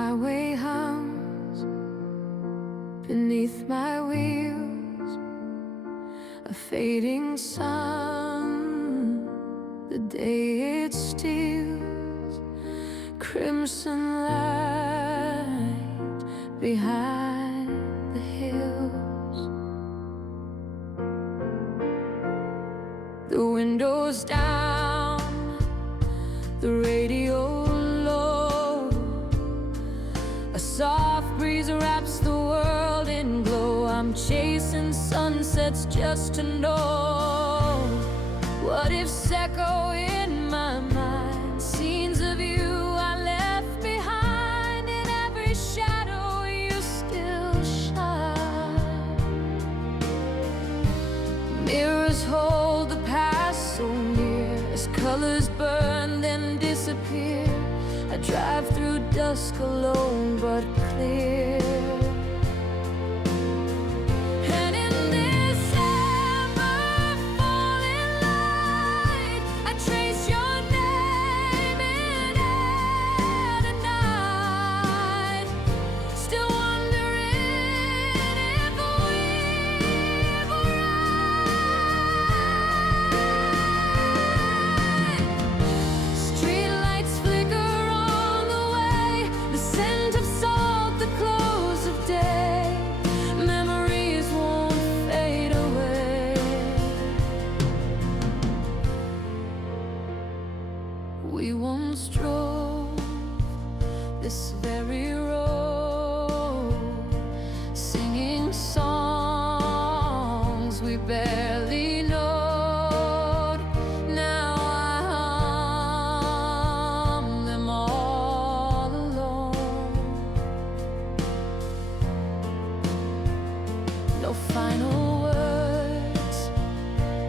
highway hums beneath my wheels, a fading sun, the day it steals, crimson light behind the hills. The windows down, the radio low, a soft breeze wraps the world in glow. I'm chasing sunsets just to know what ifs echo in my mind. Scenes of you I left behind, in every shadow you still shine. Mirrors hold the past so near, as colors burn then disappear. I drive through dusk alone but clear. And in this ever falling light, I trace your name in air tonight. Still wondering if we were right. Streetlights flicker on the way, the scent of salt, the close of day. Memories won't fade away. We once drove this very road, singing songs we barely know. Now I hum them all alone. No final words,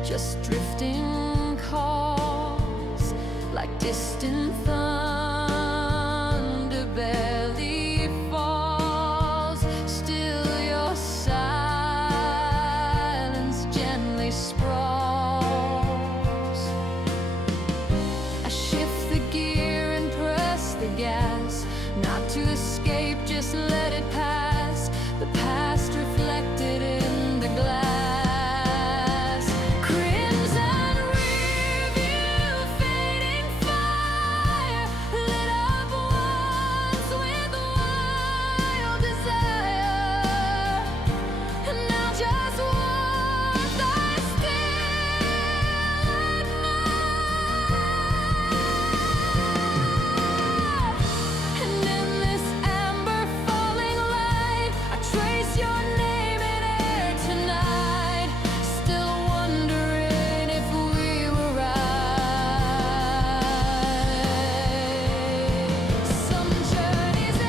just drifting calls, like distant thunder barely falls. Still your silence gently sprawls. I shift the gear and press the gas, not to escape, just let it pass. The past reflected in the glass. Crimson rearview, fading fire, lit up once with wild desire. And now just once I still admire. And in this amber falling light, I trace your name in air tonight. Still wondering if we were right. Some journeys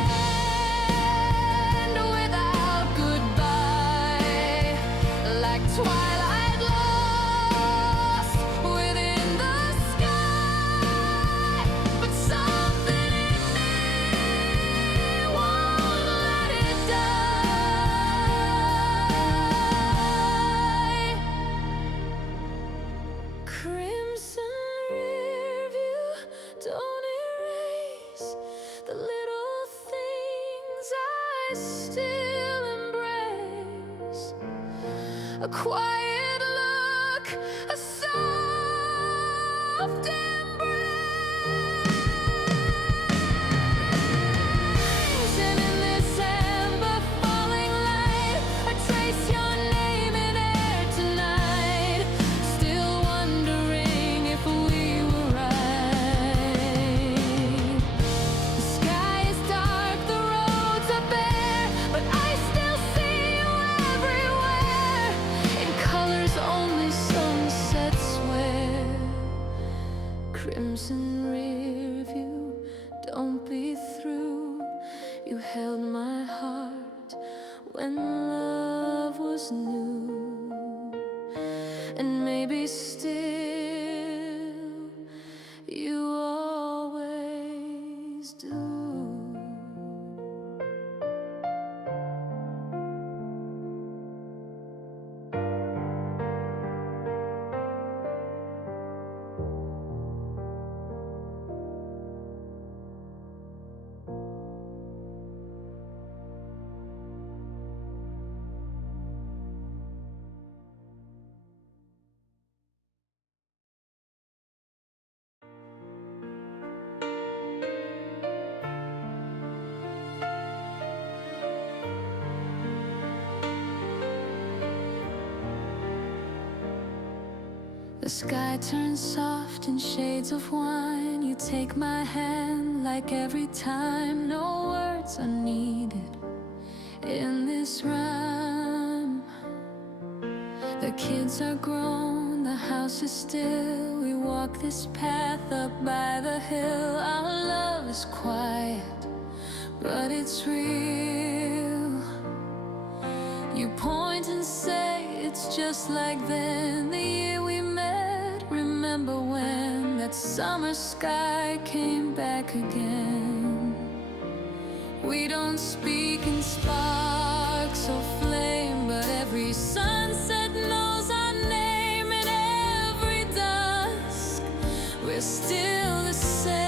end without goodbye, like twilight lost within the sky. But something in me won't let it die. Crimson rearview, don't erase the little things I still embrace. A quiet look, a soft embrace. And in this amber falling light, I trace your name in air tonight. Still wondering if we were right. The sky is dark, the roads are bare, but I still see you everywhere. In colors only sunsets wear. Crimson rearview, don't be through. You held my heart when love was new, and maybe still you always do. The sky turns soft in shades of wine. You take my hand like every time. No words are needed in this rhyme. The kids are grown, the house is still. We walk this path up by the hill. Our love is quiet, but it's real. You point and say it's just like then, the year we met. Remember when that summer sky came back again? We don't speak in sparks or flame, but every sunset knows our name. In every dusk, we're still the same.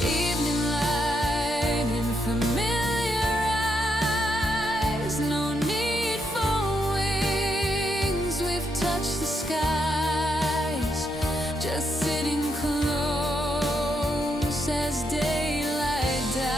Evening light in familiar eyes. No need for wings, we've touched the skies. Just sitting close as daylight dies.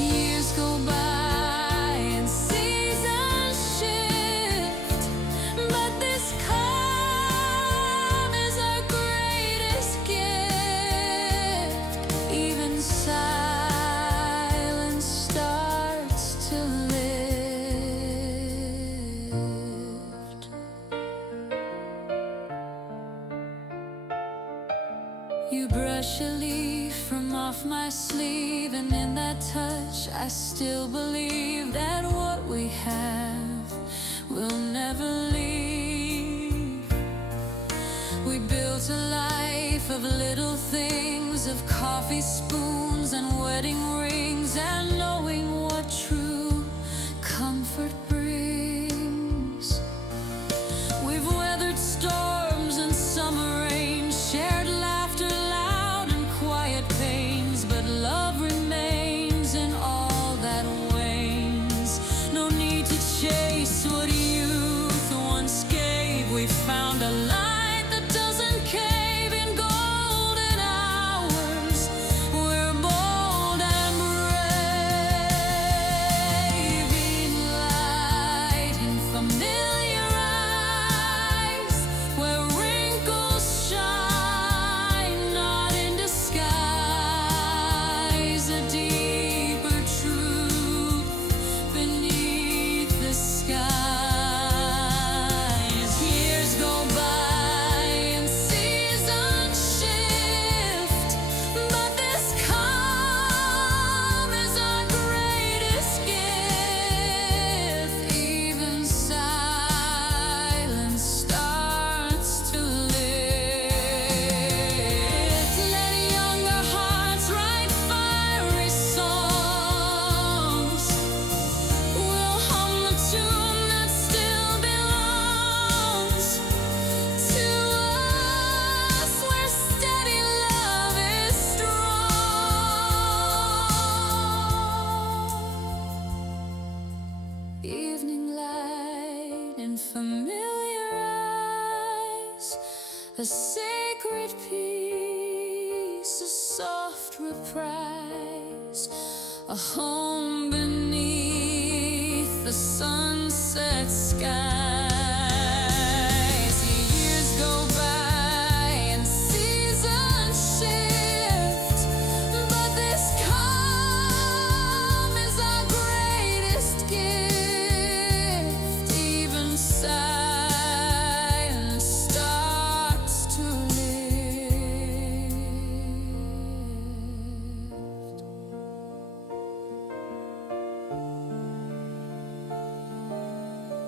Years go by and seasons shift, but this calm is our greatest gift. Even silence starts to lift. You brush a leaf from off my sleeve, and in that touch I still believe that what we have will never leave. We built a life of little things, of coffee spoons and wedding rings, and knowing what true comfort brings. We've weathered storms and summer rain, shared laughter, loud and quiet pains, but love remains in all that wanes. No need to chase what youth once gave. We found a light that doesn't cave. In golden hours we're bold and brave. In light in familiar eyes, where wrinkles shine, not in disguise. A deeper truth beneath the skies. Years go by and seasons shift, but this calm is our greatest gift. Even silence starts to lift. Let younger hearts write fiery songs. We'll hum the tune that still belongs to us, where steady love is strong. Evening light in familiar eyes, a sacred peace, a soft reprise, a home beneath the sunset skies. Years go by and seasons shift, but this calm is our greatest gift. Even silence starts to lift.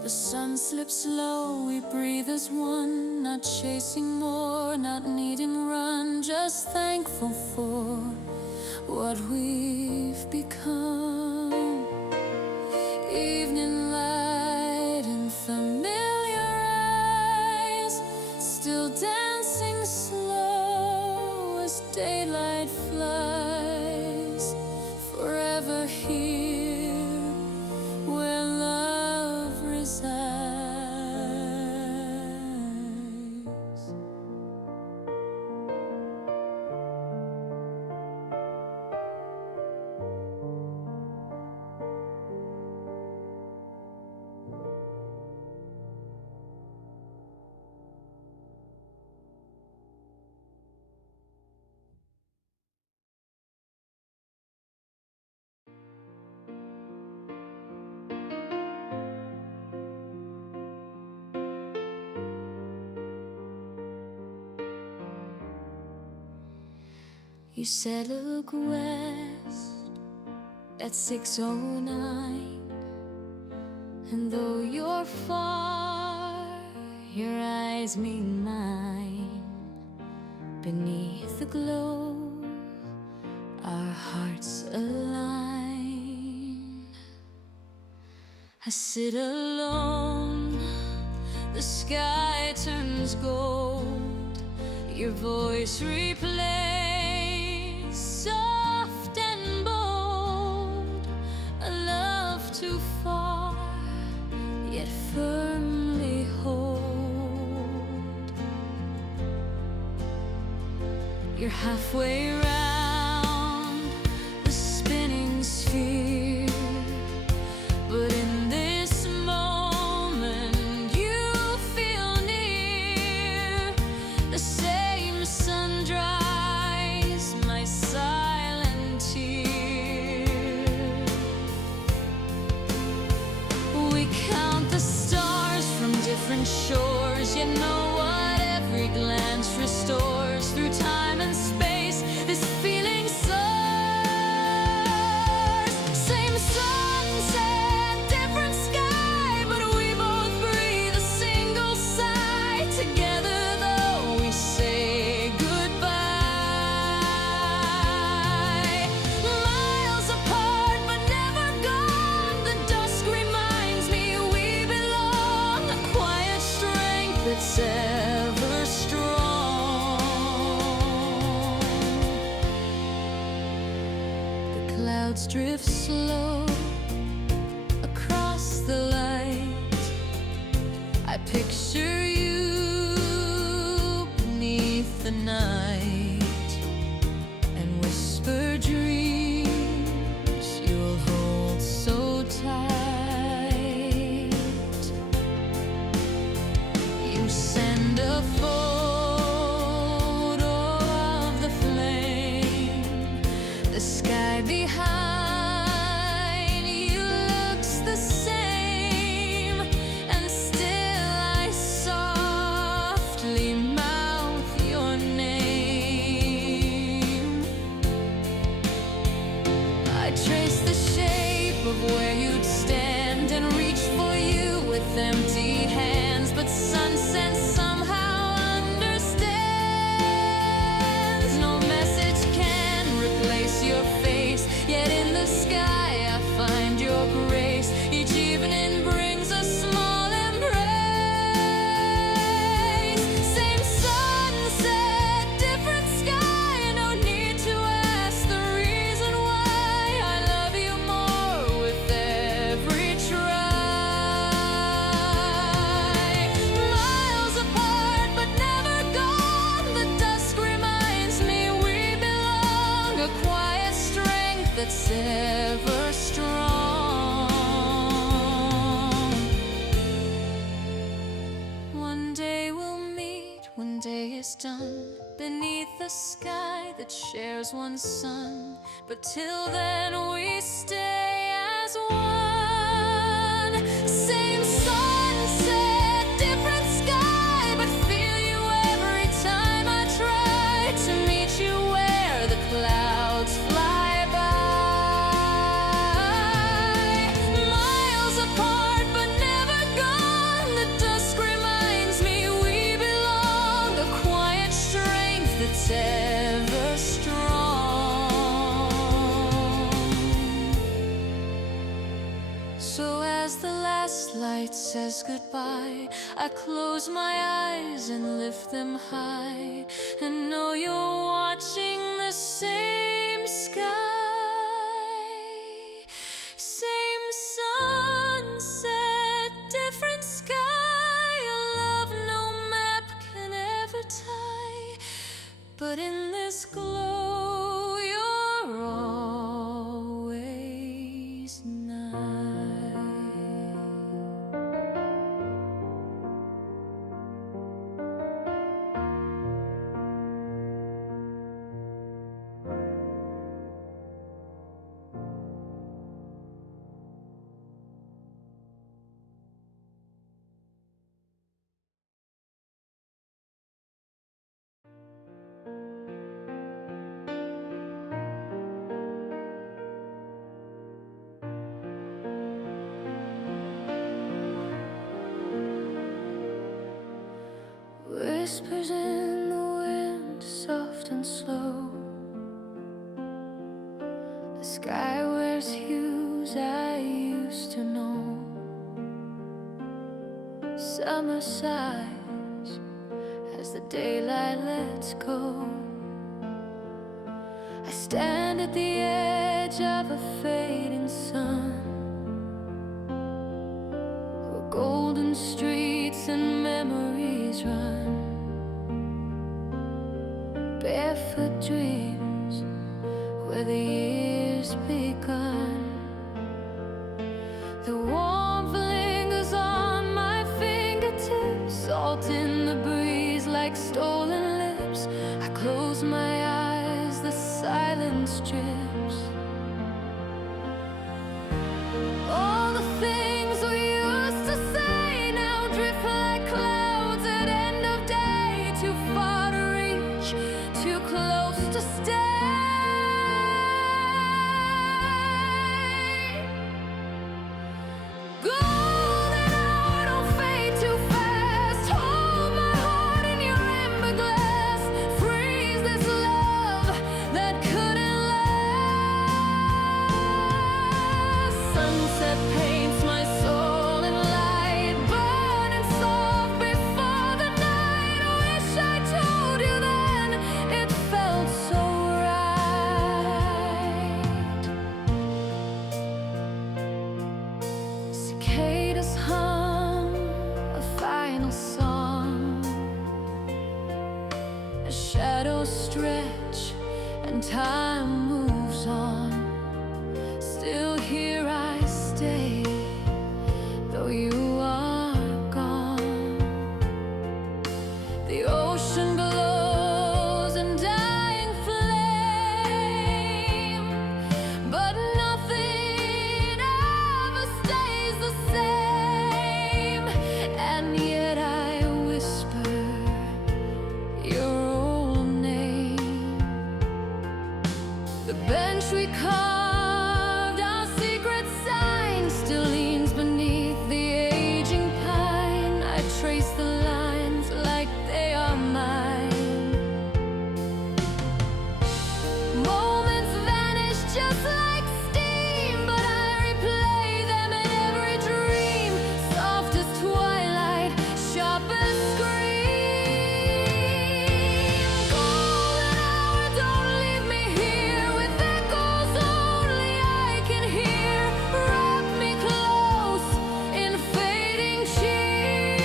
The sun slips low, we breathe as one, not chasing more, not needing run, just thankful for what we've become. Evening light in familiar eyes, still dancing slow as daylight flies, forever here where love resides. You said look west at 6:09, and though you're far, your eyes meet mine. Beneath the glow, our hearts align. I sit alone, the sky turns gold, your voice replays soft and bold. A love too far, yet firmly hold. You're halfway round the spinning sphere, but in this moment you feel near. The same sun dries my silent tear. We count the stars from different shores, yet know what every glance restores. Through time and space, this feeling soars. Same sunset, different sky, but we both breathe a single sigh. Together though we say goodbye. Miles apart but never gone, the dusk reminds me we belong. A quiet strength that's ever strong. The clouds drift slow across the light. I picture you beneath the night, and whisper dreams you'll hold so tight. You send a photo of the flame, the sky behind you looks the same, and still I softly mouth your name. I trace the shape of where you'd stand and reach for you with empty hands, but sunset somehow understands. No message can replace your face, yet in the sky I find your grace. Each evening brings a small embrace. Same sunset, different sky, no need to ask the reason why. I love you more with every try. Miles apart but never gone, the dusk reminds me we belong. A quiet strength that's ever strong. One day we'll meet, one day is done, beneath the sky that shares one sun. But till then we stay as one. Same sunset, different sky, but feel you every time I try to meet you where the clouds fly by. Miles apart but never gone, the dusk reminds me we belong. A quiet strength that's ever strong. So as the last light says goodbye, I close my eyes and lift them high, and know you're watching the same sky. Same sunset, different sky, a love no map can ever tie. But in this glow, you're always nigh. The sky wears hues I used to know. Summer sighs as the daylight lets go. I stand at the edge of a fading sun, where golden streets and memories run. Barefoot dreams where the years begun. The warmth lingers on my fingertips, salt in the breeze like stolen lips. I close my eyes, the silence drips. All the things we used to say now drift like clouds at end of day. Too far to reach, too close to stay. Golden hour, don't fade too fast. Hold my heart in your amber glass. Freeze this love that couldn't last. Sunset paints my soul in light, burning soft before the night. I wish I told you then, it felt so right. Cicadas hum a final song as shadows stretch and time moves on. Still here I stay, though you are gone. The ocean glows in dying flame, but nothing ever stays the same. And yet I whisper your old name. The bench we carved, our secret sign, still leans beneath the aging pine. I trace the lines like they are mine. Moments vanish just like steam, but I replay them in every dream. Soft as twilight, sharp as scream. Golden hour, don't leave me here with echoes only I can hear. Wrap me close in fading cheer.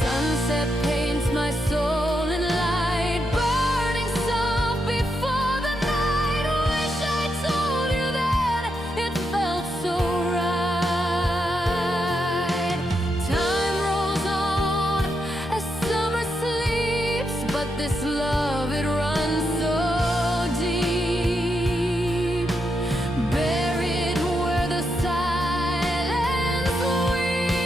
Sunset paints my soul in light, burning soft before the night. Wish I told you then, it felt so right. Time rolls on as summer sleeps, but this love, it runs so deep, buried where the silence weeps.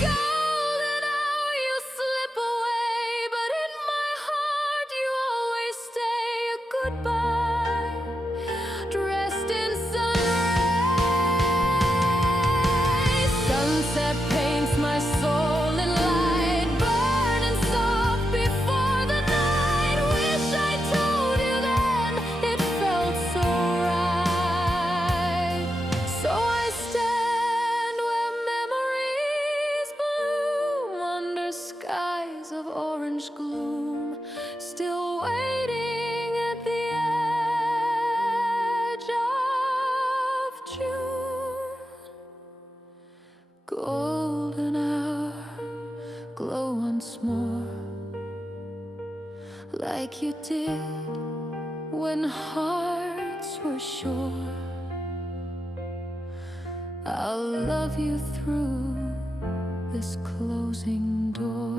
Golden hour, you slip away, but in my heart you always stay. A goodbye, dressed in sunrise. Sunset paints my soul in light, burning soft before the night. Wish I told you then, it felt so right. So I stand where memories bloom under skies of orange gloom, still waiting at the edge of June. Golden hour, glow once more, like you did when hearts were sure. I'll love you through this closing door.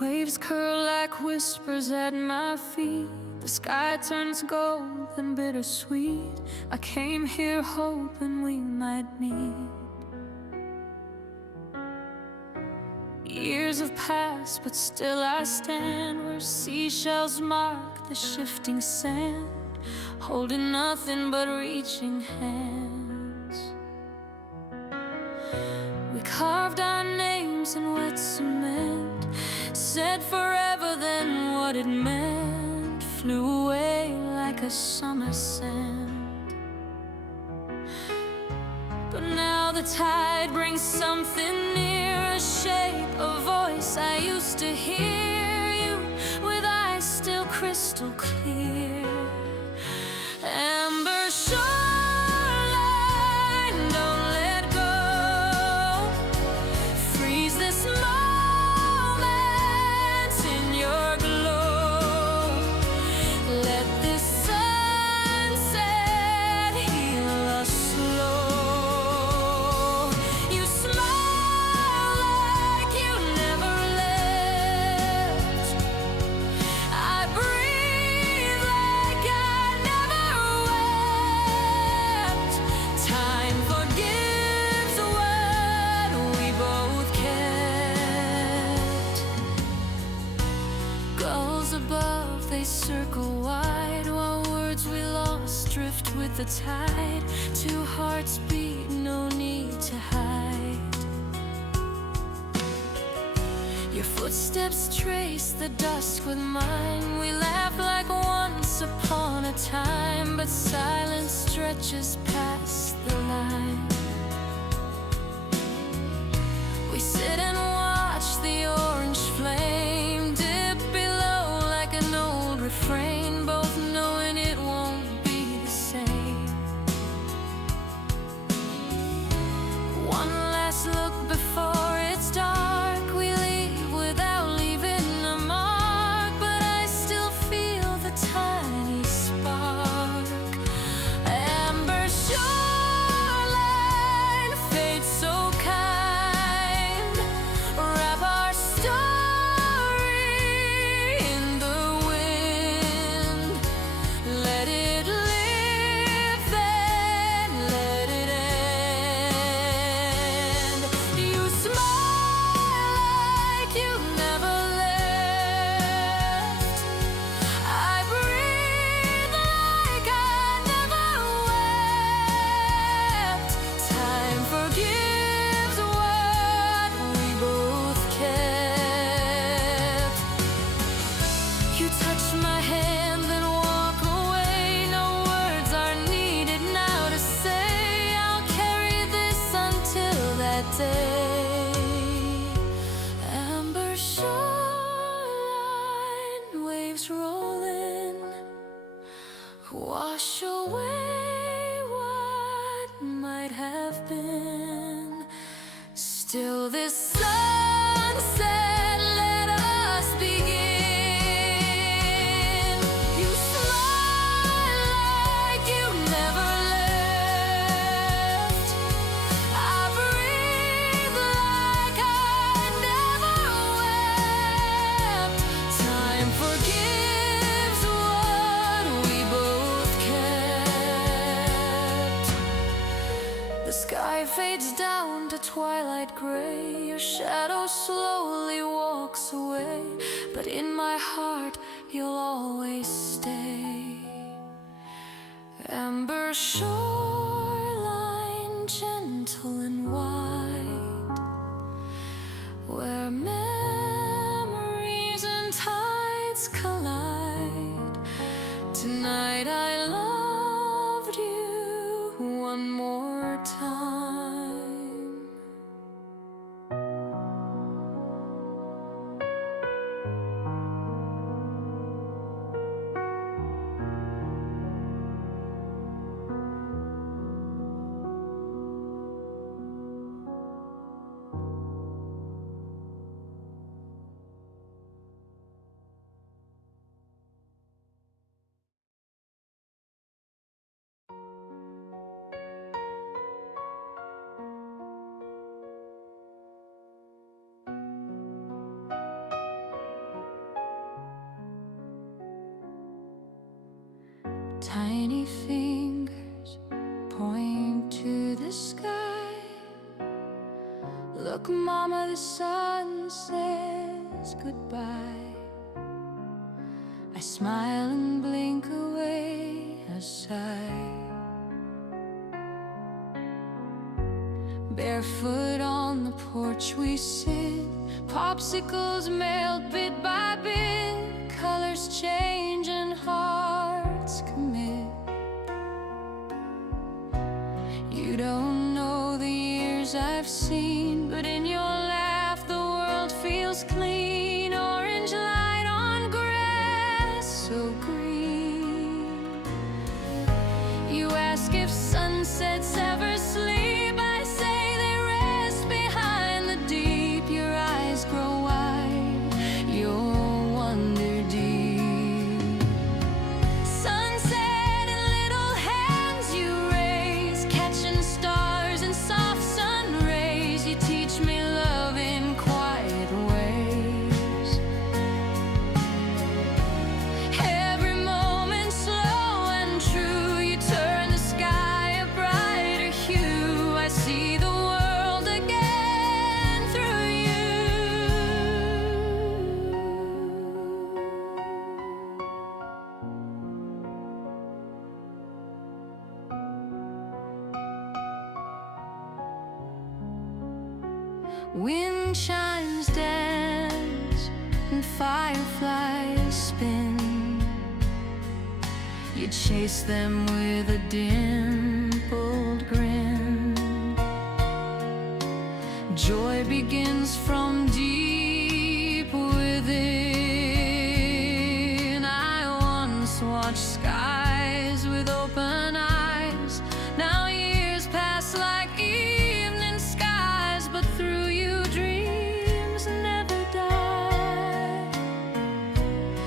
Waves curl like whispers at my feet. The The sky turns gold and bittersweet. I came here hoping we might meet. Years have passed, but still I stand where seashells mark the shifting sand, holding nothing but reaching hands. We carved our names in wet cement, said forever, then what it meant flew away like a summer sand. But now the tide brings something near, a shape, a voice I used to hear, you with eyes still crystal clear. Amber shoreline, don't let go. Freeze this moment in your glow. Let this sunset heal us slow. You smile like you never left. I breathe like I never wept. Time forgives what we both kept. Gulls above, they circle wide, while words we lost drift with the tide. Two hearts beat, no need to hide. Your footsteps trace the dusk with mine. We laugh like once upon a time, but silence stretches past the line. We sit and watch the orange flame dip below like an old refrain, both knowing it won't be the same. One last look before it's dark. We leave without leaving a mark, but I still feel the tiny spark. Amber shoreline, fate so kind. Wrap our story in the wind. Let it live, then let it end. You smile like you never left. I breathe like I never wept. Time forgives what we both kept. You touch my hand, then walk away. No words are needed now to say. I'll carry this until that day. Amber shoreline, waves rolling, wash away what might have been. Still this sunset, let us begin. You smile like you never left. I breathe like I never wept. Time forgives what we both kept. The sky fades down to twilight gray. Your shadow slowly walks away, but in my heart you'll always stay. Amber shoreline, gentle and wide, where memories and tides collide. Tonight I loved you one more time. Tiny fingers point to the sky. Look, Mama, the sun says goodbye. I smile and blink away a sigh. Barefoot on the porch we sit, popsicles melt bit by bit, colors change and hearts commit. You don't know the years I've seen, but in your laugh the world feels clean. Orange light on grass so green. You ask if sunsets ever sleep, I say they rest behind the deep. Your eyes grow wide, your wonder deep. Sunset and little hands you raise, catching stars and soft sun rays. You teach me love in quiet ways. Every moment slow and true, you turn the sky a brighter hue. I see the world again through you. Wind chimes dance and fireflies spin. You chase them with a dimpled grin. Joy begins from deep within. I once watched skies with open eyes. Now years pass like evening skies, but through you dreams never die.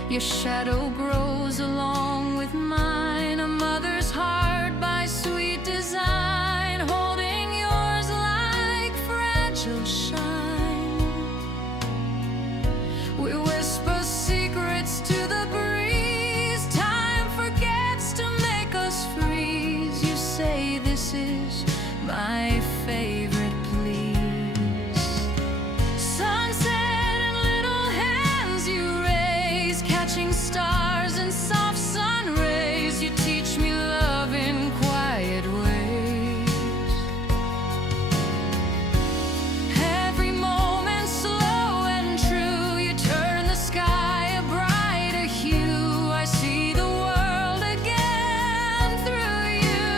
Your shadow grows along with mine, a mother's heart by sweet design, holding yours like fragile shine. We whisper secrets to the breeze. Time forgets to make us freeze. You say this is my favorite place. Sunset and little hands you raise, catching stars and soft sun rays. You teach me love in quiet ways. Every moment slow and true, you turn the sky a brighter hue. I see the world again through you.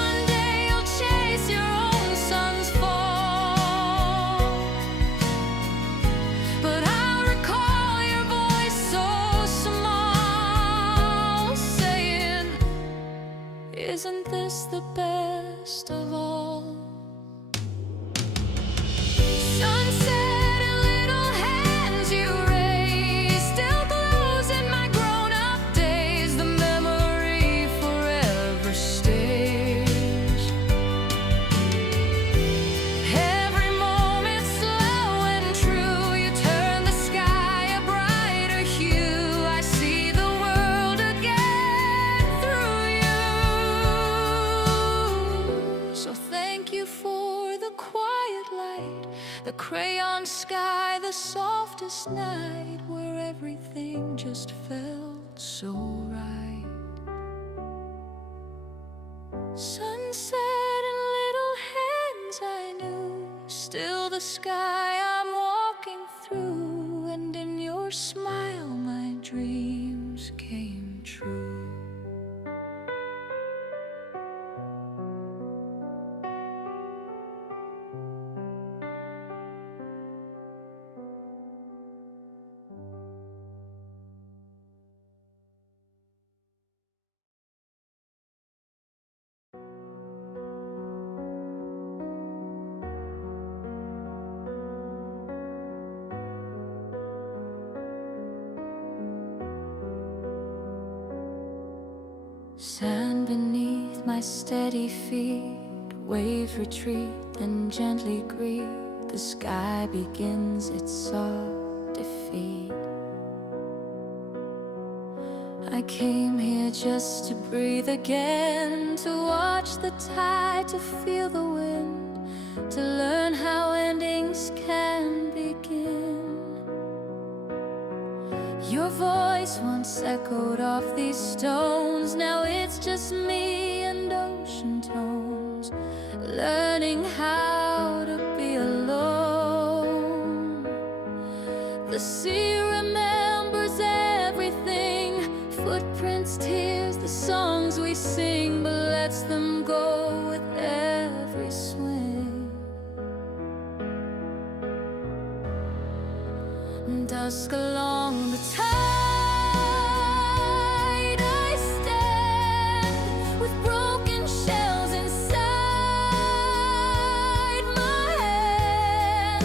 One day you'll chase your own sun's fall, but I'll recall your voice so small, saying, isn't this the best of all? Sunset and little hands you raise still glows in my grown-up days. The memory forever stays. Every moment slow and true, you turn the sky a brighter hue. I see the world again through you. So thank you for the quiet light, the crayon sky, the softest night, where everything just felt so right. Sunset and little hands I knew, still the sky I'm walking through, and in your smile my dreams came true. Sand beneath my steady feet, waves retreat and gently greet. The sky begins its soft defeat. I came here just to breathe again, to watch the tide, to feel the wind, to learn how endings can begin. Your voice once echoed off these stones, now it's just me and ocean tones, learning how to be alone. The sea remembers everything, footprints, tears, the songs we sing, but lets them go with every swing. Dusk along the tide, I stand with broken shells inside my hand,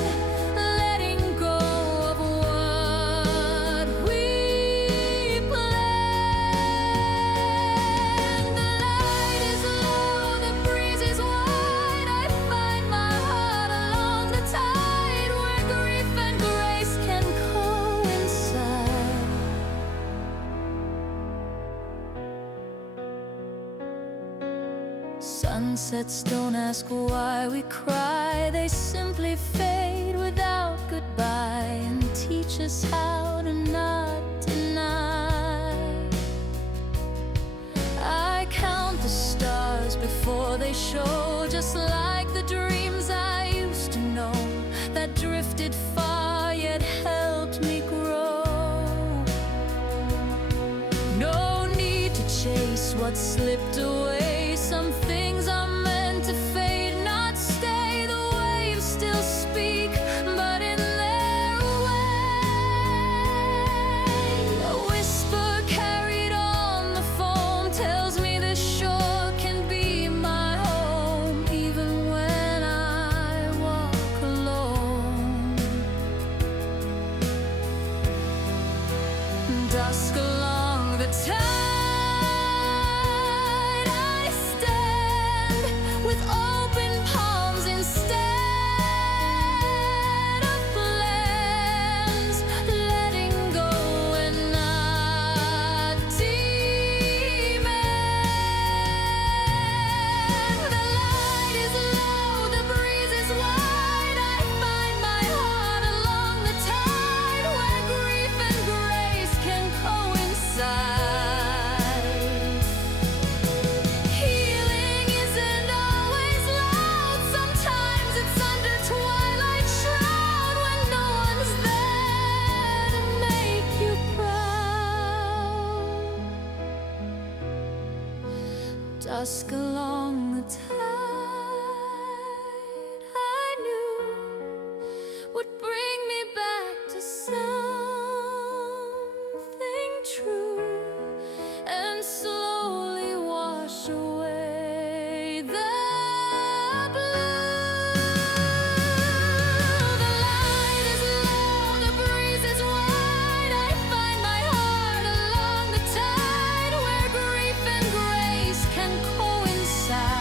letting go of what we planned. The light is low, the breeze is wide, I find my heart along the tide, where grief and grace can coincide. Sunsets don't ask why we cry, they simply fade without goodbye, and teach us how to not deny. I count the stars before they show, just like the dreams I used to know, that drifted far yet helped me grow. No need to chase what slipped away, some things are meant to fade, not stay. The waves still speak, but in their way. A whisper carried on the foam tells me the shore can be my home, even when I walk alone. Dusk along the tide, I stand with open palms instead of plans, letting go and not demand. The light is low, the breeze is wide, I find my heart along the tide, where grief and grace can coincide. Healing isn't always loud, sometimes it's under twilight shroud, when no one's there to make you proud. Dusk along the tide, I knew would bring me back to something true, and slowly wash away the blue. The light is low, the breeze is wide, I find my heart along the tide, where grief and grace can coincide.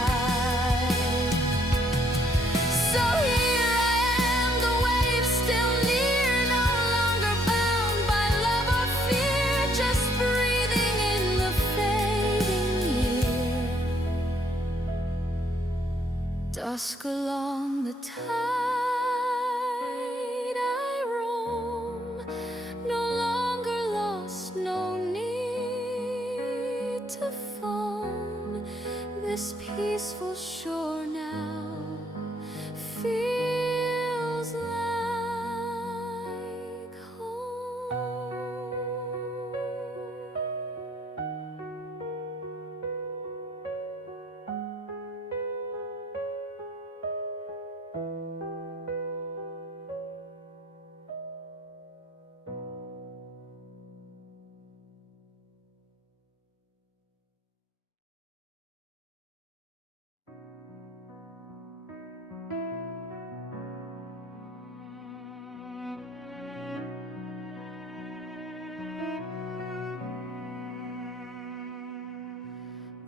So here I am, the waves still near, no longer bound by love or fear, just breathing in the fading year. Dusk along the tide, I roam, no longer lost, no need to foam. This peaceful shore now feels like home.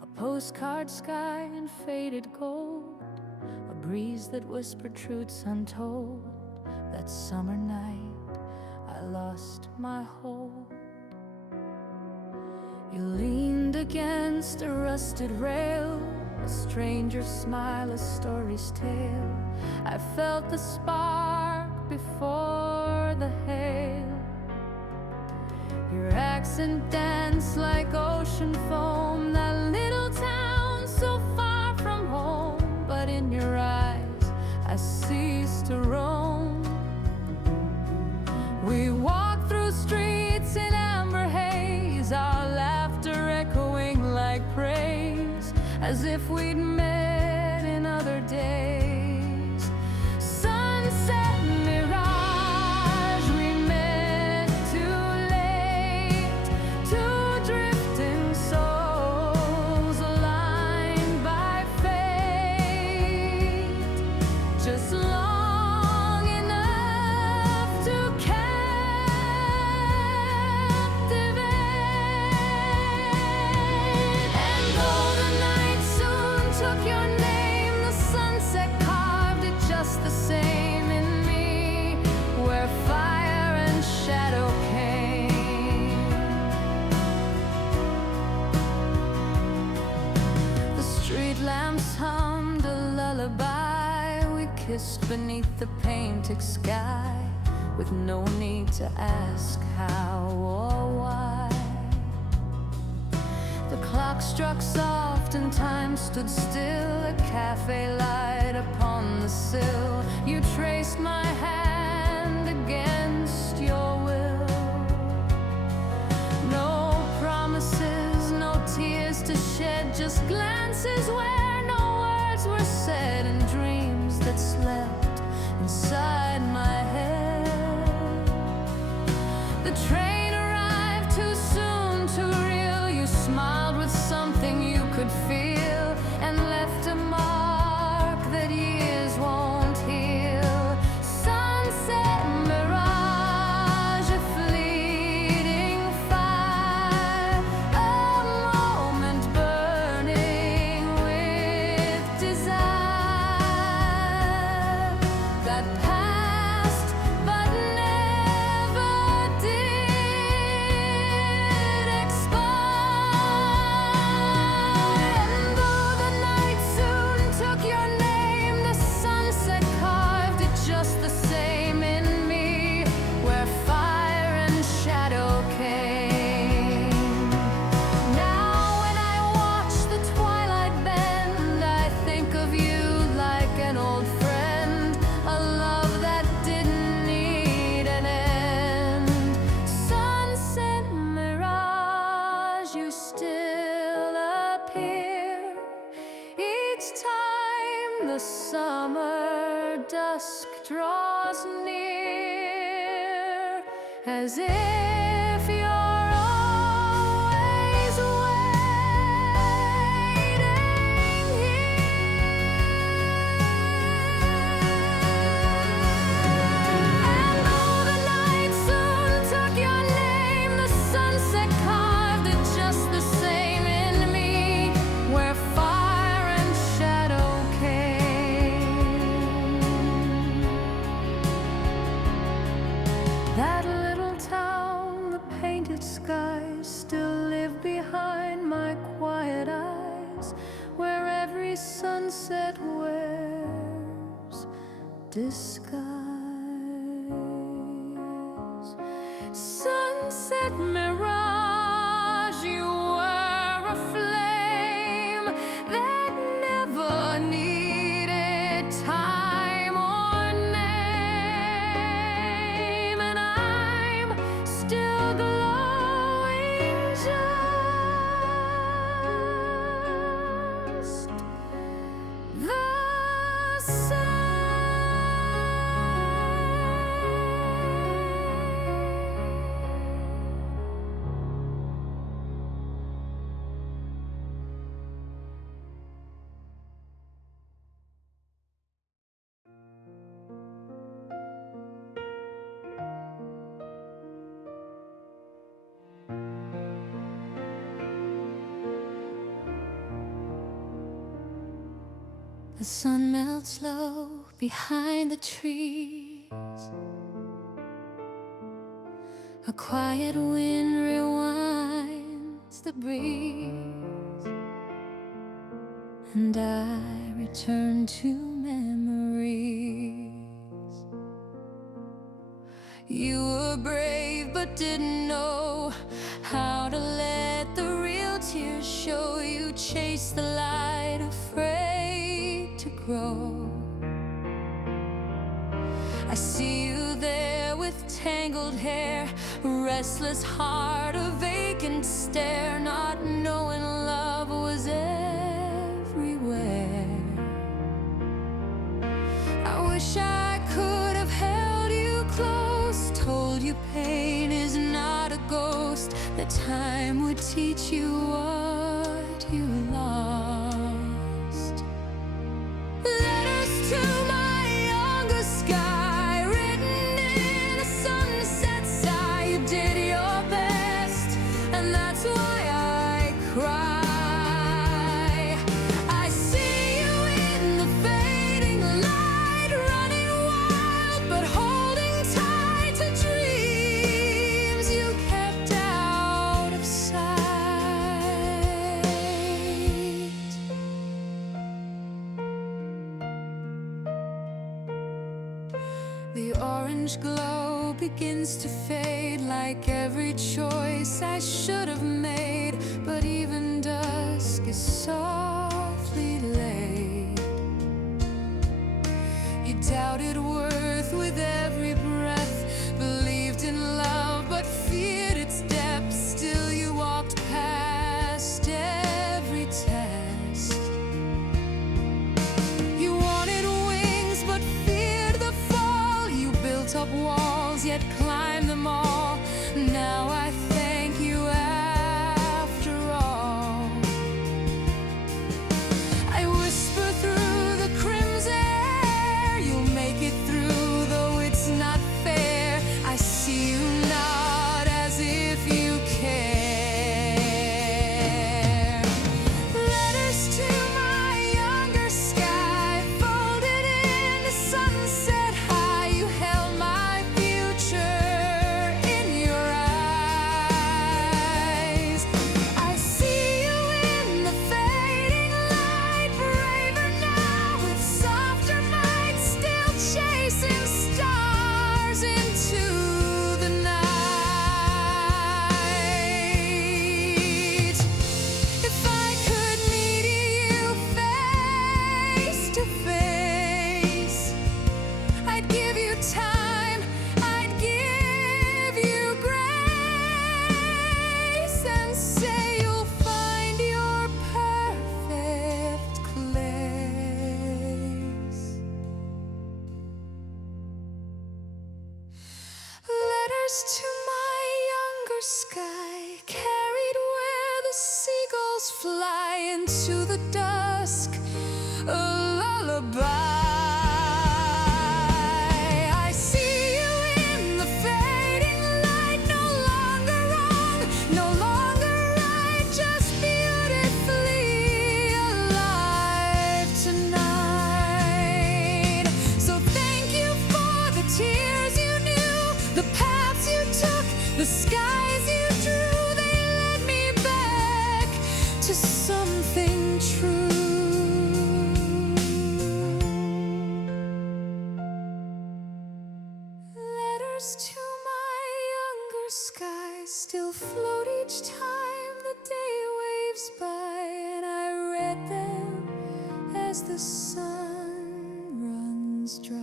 A postcard sky in faded gold, a breeze that whispered truths untold. That summer night I lost my hold. You leaned against a rusted rail, a stranger's smile, a story's tale. I felt the spark before the hail. Your accent danced like ocean foam, that little town so far from home. But in your eyes I ceased to roam. We walked through streets in amber haze, our laughter echoing like praise, as if we'd met in other days. Sunset mirage, we met too late. Two drifting souls aligned by fate, just long enough to captivate. And though the night soon took your name, the sunset carved it just the same in me, where fire and shadow came. The street lamps hummed a lullaby. We kissed beneath the painted sky, with no need to ask how or why. The clock struck soft and time stood still, a cafe light upon the sill. You traced my hand against your will. No promises, no tears to shed, just glances where no words were said, and dreams that slept inside my head. The train arrived too soon, too real. You smiled with something you could feel, and left a mark that years won't heal. Sunset mirage, a fleeting fire, a moment burning with desire, that passed but never did expire. And though the night soon took your name, the sunset carved it just the same in me, where fire and shadow came. Now when I watch the twilight bend, I think of you like an old friend, a love that didn't need an end. Sunset mirage, you still appear each time the summer dusk draws near, as if you're always waiting here. And though the night soon took your name, the sunset carved it just the same in me, where fire and shadow came. That little town, the painted skies still live behind my quiet eyes, where every sunset wears disguise. Sunset mirage, you were a flame that never needed time or name, and I'm still glowing just the same. The sun melts low behind the trees. A quiet wind rewinds the breeze, and I return to memories. You were brave but didn't know how to let the real tears show. You chased the light, afraid to grow. I see you there with tangled hair, a restless heart, a vacant stare, not knowing love was everywhere. I wish I could have held you close, told you pain is not a ghost, that time would teach you what you lost. Letters to my younger sky, written in a sunset sigh. You did your best, and that's why I cry. I see you in the fading light, running wild but holding tight to dreams you kept out of sight. The orange glow begins to fade, like every choice I should have made. But even dusk is softly laid. You doubted worth with every breath, believed in love but feared its depths. Still you walked past every test. You wanted wings but feared the fall. You built up walls yet climbed them all. Now I thank you after all. I whisper through the crimson air, you'll make it through though it's not fair. I see you nod as if you care. Letters to my younger sky, folded in the sunset high. You held my future in your eyes. I see you in the fading light, braver now with softer might, still chasing stars into the night. If I could meet you face to face, I'd give you time, I'd give you grace, and say you'll find your perfect place. Letters to my younger sky, carried where the seagulls fly into the dusk, a lullaby. I see you in the fading light, no longer wrong, no longer right, just beautifully alive tonight. So thank you for the tears you knew, the paths you took, the skies you drew. They led me back to something true. Letters to my younger sky still float each time the day waves by, and I read them as the sun runs dry.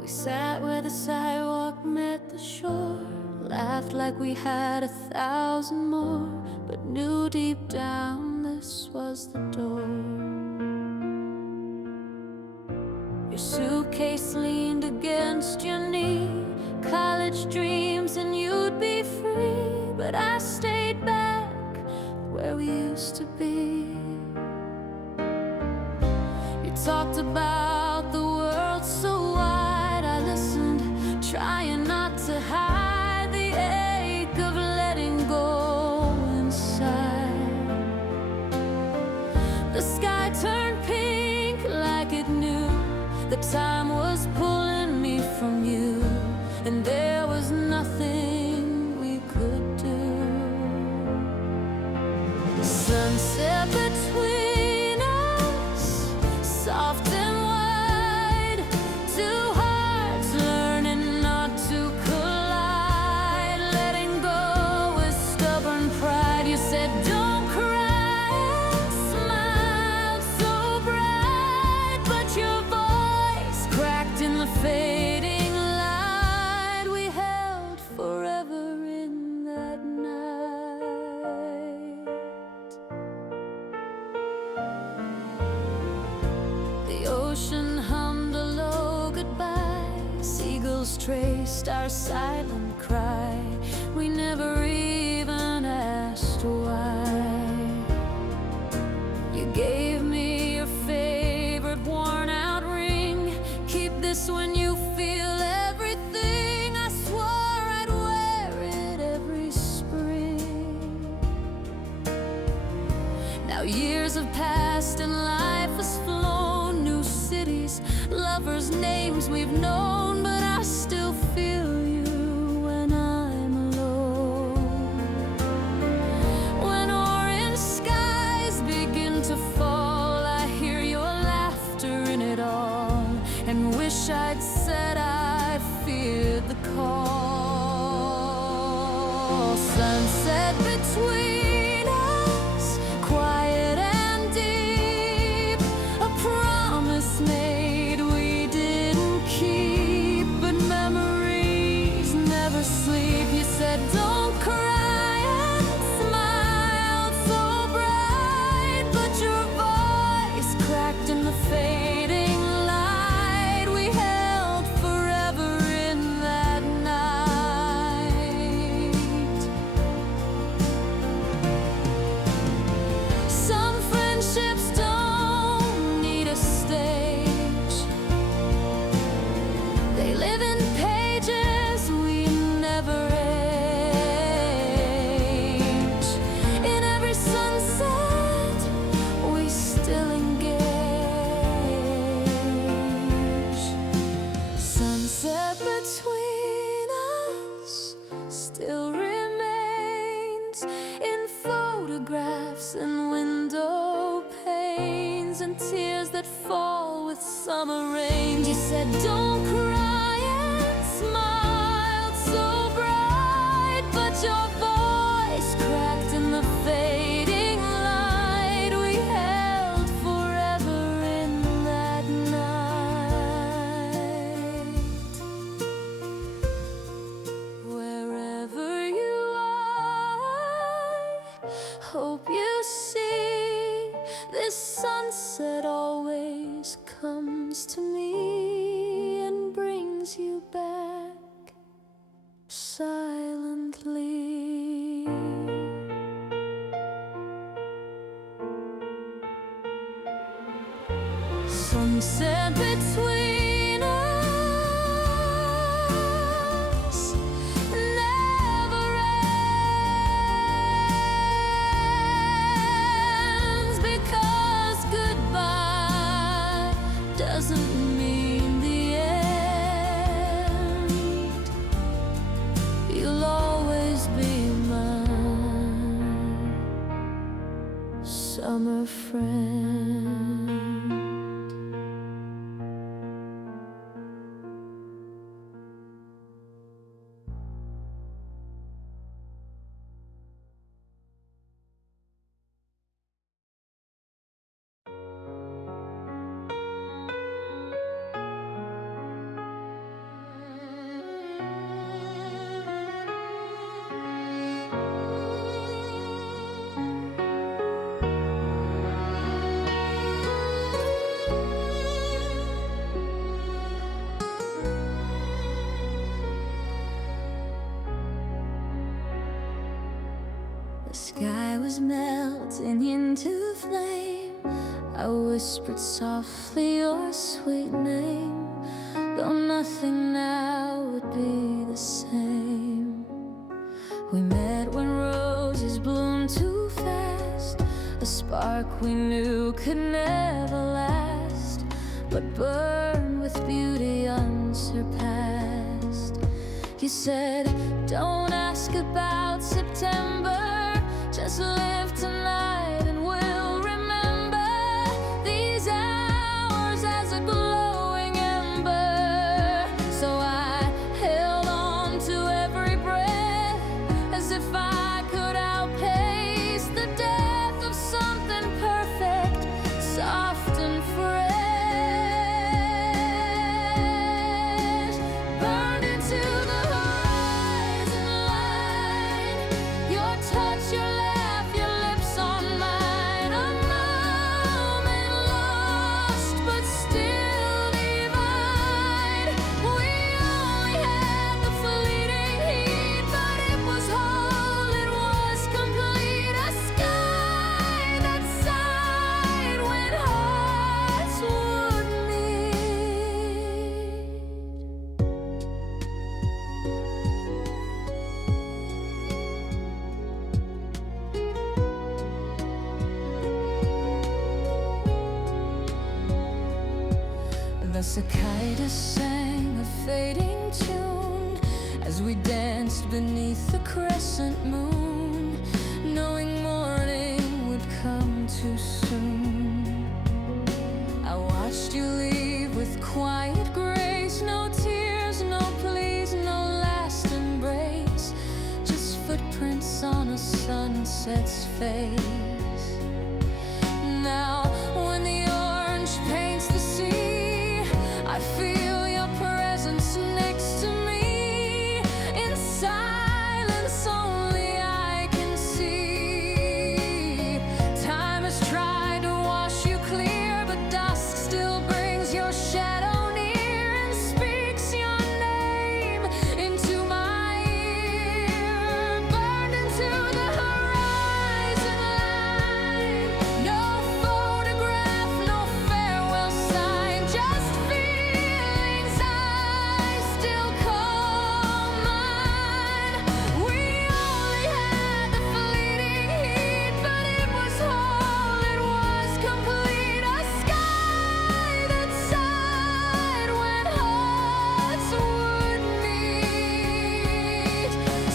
We sat where the sidewalk met the shore, laughed like we had 1,000 more, but knew deep down this was the door. Your suitcase leaned against your knee, college dreams and you but I stayed back where we used to be. You talked about the world so wide, I listened, trying not to hide the ache of letting go inside. The sky turned pink like it knew the time was pulling me from you, and there was nothing we could do. Sunset between us, soft and wide, two hearts learning not to collide, letting go with stubborn pride. You said don't cry, and smiled so bright, but your voice cracked in the fading light. We held forever in that night. The ocean hummed a low goodbye, seagulls traced our silent cry. We never even asked why. You gave me your favorite worn out ring. Keep this when you feel everything. I swore I'd wear it every spring. Now years have passed and life has flown. New cities, lovers' names we've known, but I still feel you when I'm alone. When orange skies begin to fall, I hear your laughter in it all, and wish I'd said I feared the call. Sunset between us, quiet and deep, a promise made we didn't keep, but memories never sleep. You said don't cry, and smiled so bright, but your voice cracked in the fading light. We held forever in that night. Some friendships don't need a stage, they live in pages we never age. In every sunset we still engage. Sunset between us still remains in photographs and window panes, and tears that fall with summer rain. You said don't cry, and smiled so bright, but your voice cracked in the fading light. We held forever in that night. Wherever you are, hope you see this sunset always comes to me and brings you back silently. Sunset between us never ends, because goodbye doesn't mean the end. You'll always be mine, summer friend. The sky was melting into flame. I whispered softly your sweet name, though nothing now would be the same. We met when roses bloomed too fast, a spark we knew could never last, but burned with beauty unsurpassed. You said, don't ask about September, just live tonight and we'll remember these hours as a glowing ember. So I held on to every breath as if I could outpace the death of something perfect, soft and fresh. Burned into the horizon line, your touch, your laugh, your lips on mine. A moment lost, but still divine. We only had the fleeting heat, but it was whole, it was complete. A sky that sighed when hearts would meet. The cicadas sang a fading tune as we danced beneath the crescent moon, knowing morning would come too soon. I watched you leave with quiet grace, no tears, no pleas, no last embrace, just footprints on a sunset's face. Now, when the orange paints the sea, I feel your presence next to me. In silence, only I can see. Time has tried to wash you clear, but dusk still brings your shadow near and speaks your name into my ear. Burned into the horizon line, no photograph, no farewell sign, just feelings I still call mine. We only had the fleeting heat, but it was whole, it was complete. A sky that sighed when hearts would meet.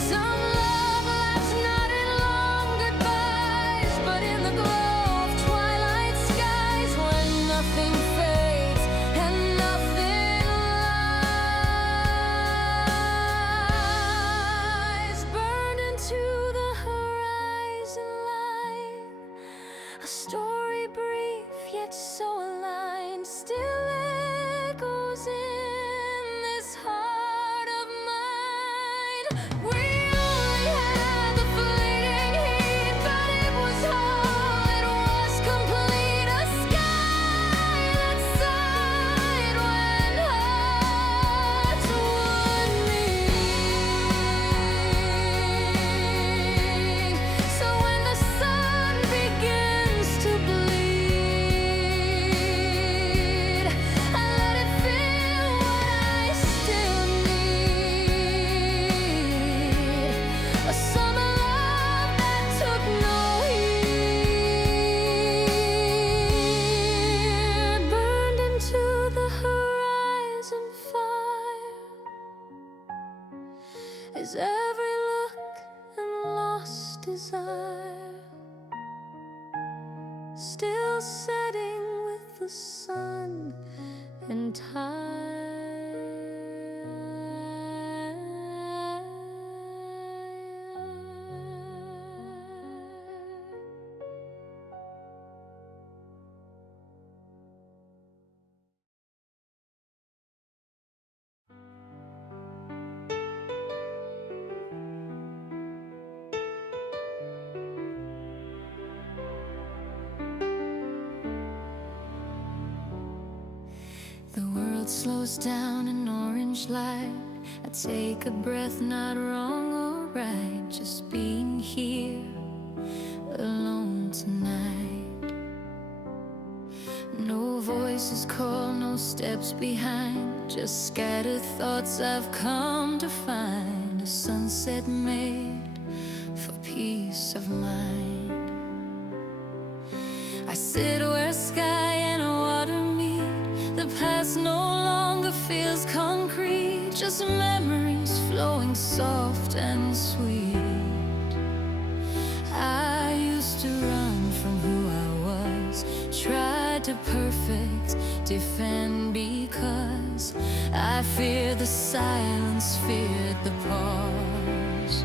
Some love lasts not in long goodbyes, but in the glow of twilight skies, when nothing fades and nothing lies. Burned into the horizon line, a story brief yet so aligned, still echoes in this heart of mine. We only had the fleeting heat, but it was whole, it was complete. A sky that sighed when hearts would meet. So when the sun begins to bleed, I let it feel what I still need. A summer love that took no heed. Burned into the horizon fire is every look and lost desire, still setting with the sun and tide. The world slows down in orange light. I take a breath, not wrong or right, just being here steps behind, just scattered thoughts I've come to find. A sunset made for peace of mind. I sit where sky and water meet. The past no longer feels concrete, just memories flowing soft and sweet. I used to run from who I was, tried to perfect, defend, because I feared the silence, feared the pause.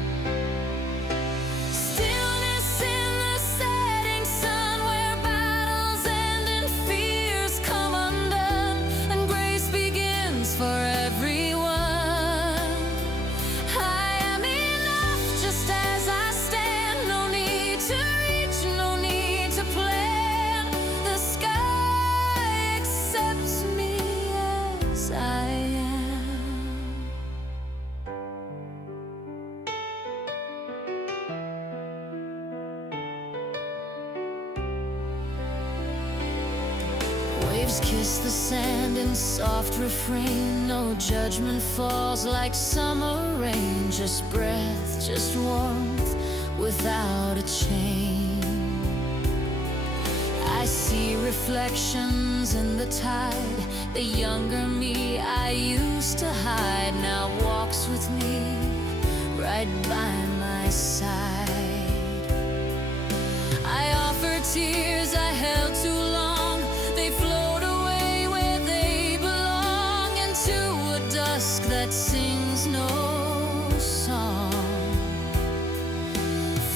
Stillness in the setting sun, where battles end and fears come undone, and grace begins for everyone. I am enough just as I stand, no need to reach, no need to plan. The sky accepts me as I am. Waves kiss the sand in soft refrain. No judgment falls like summer rain. Just breath, just warmth without a chain. I see reflections in the tide. The younger me I used to hide now walks with me right by my side. I offer tears I held too long. They float away where they belong, into a dusk that sings no song.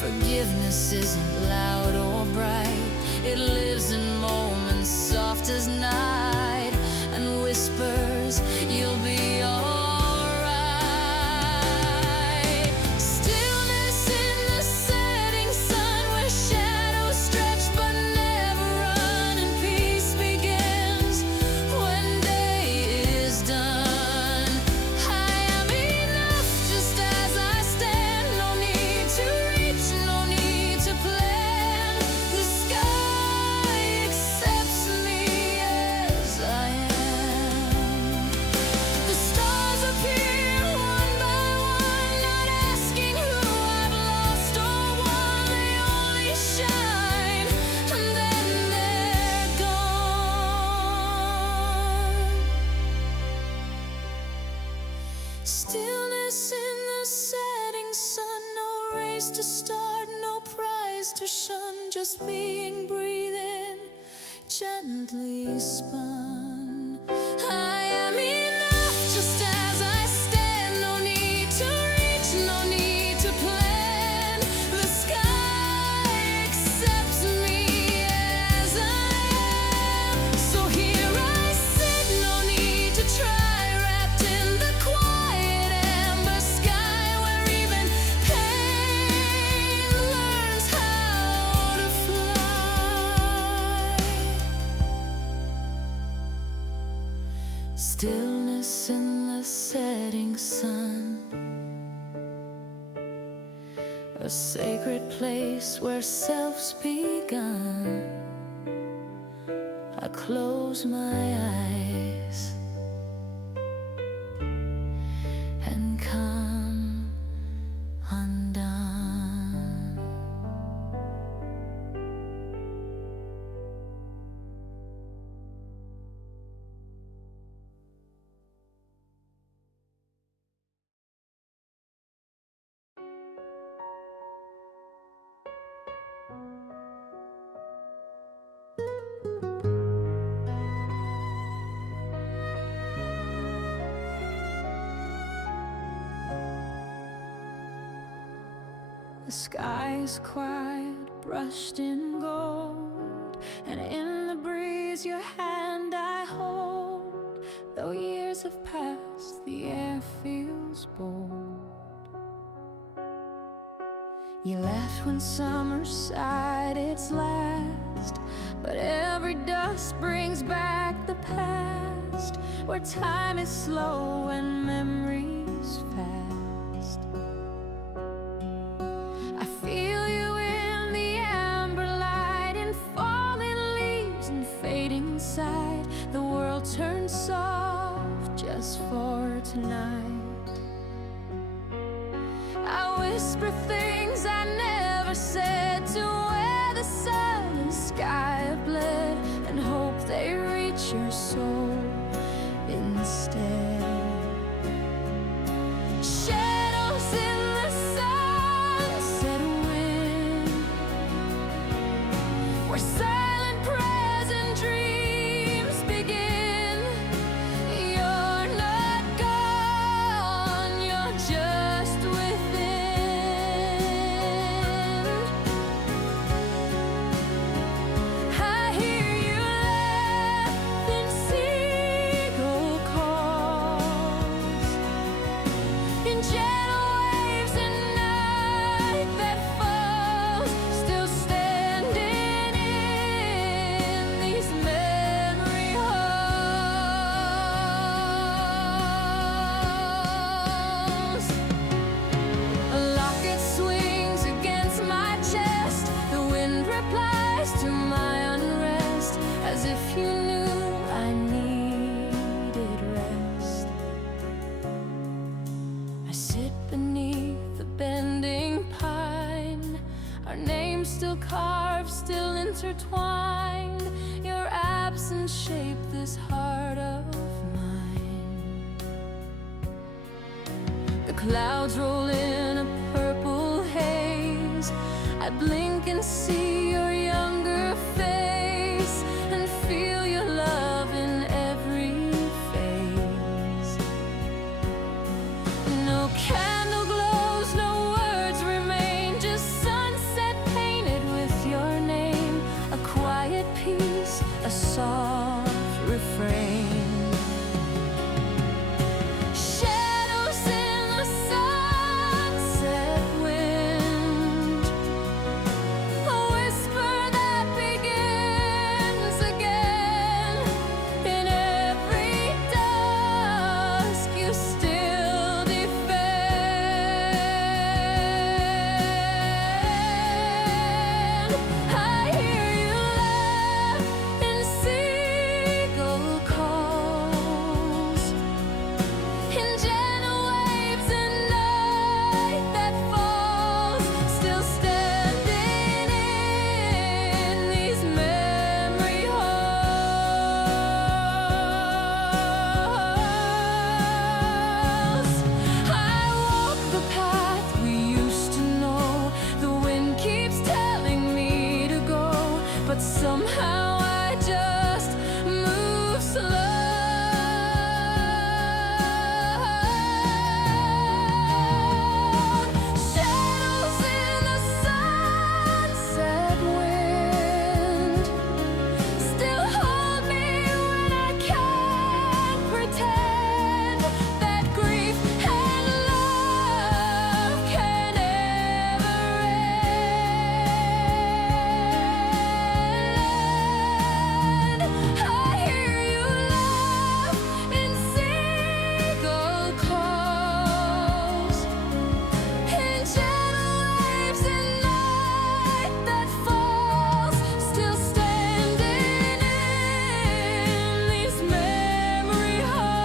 Forgiveness isn't loud or bright. It lives in moments soft as night, and whispers, you'll be alright. Stillness in the setting sun, where shadows stretch but never run, and peace begins when day is done. I am enough just as I stand, no need to reach, no need to plan. The sky accepts me as I am. The stars appear one by one, not asking who I've lost or won. They only shine and then they're gone. Stillness in the setting sun, no race to start, no prize to shun, just being, breathing, gently spun. I am enough just as I stand, no need to reach, no need to plan. The sky accepts me as I am. So here I sit, no need to try, wrapped in the quiet amber sky, where even pain learns how to fly. Stillness in the setting sun, a sacred place where self's begun. I close my eyes and come undone. The sky is quiet, brushed in gold, and in the breeze your hand I hold. Though years have passed, the air feels bold. You left when summer sighed its last, but every dust brings back the past, where time is slow and memories fast. I feel you in the amber light, in falling leaves and fading sight. The world turns soft tonight. I whisper things I never said to where the sun and sky have bled, and hope they reach your soul instead. Shadows in the sunset wind, where silent prayers and dreams begin. You're not gone, you're just within. I hear you laugh in seagull calls, in gentle waves and night that falls, still standing in these memory halls. A locket swings against my chest, the wind replies to my unrest, as if you knew I needed rest. I sit beneath the bending pine, our names still carved, still intertwined. Your absence shaped this heart of mine. The clouds roll in a purple haze, I blink and see your younger face, and feel your love in every phase. No candle glows, no words remain, just sunset painted with your name. A quiet peace, a soft refrain. Shadows in the sunset wind, a whisper that begins again. In every dusk you still defend. I hear you laugh in seagull calls, in gentle waves and night that falls, still standing in these memory halls. I walk the path we used to know, the wind keeps telling me to go, but somehow I just move slow. Shadows in the sunset wind still hold me when I can't pretend that grief and love can ever end. I hear you laugh in seagull calls, in gentle waves and night that falls, still standing in these memory halls.